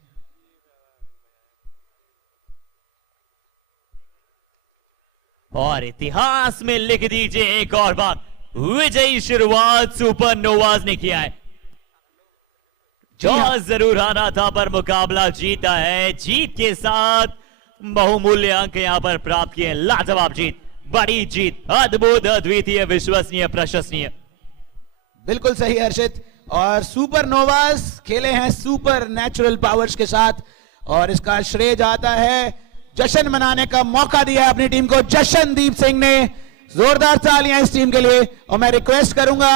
और इतिहास में लिख दीजिए एक और बार, विजयी शुरुआत सुपर नोवाज ने किया है। टॉस जरूर आना था पर मुकाबला जीता है, जीत के साथ बहुमूल्य अंक यहां पर प्राप्त किए। लाजवाब जीत, बड़ी जीत, अद्भुत, अद्वितीय, विश्वसनीय, प्रशंसनीय। बिल्कुल सही हर्षित। और सुपर नोवाज खेले हैं सुपर नेचुरल पावर्स के साथ, और इसका श्रेय जाता है, जश्न मनाने का मौका दिया अपनी टीम को जशनदीप सिंह ने। जोरदार तालियां इस टीम के लिए। और मैं रिक्वेस्ट करूंगा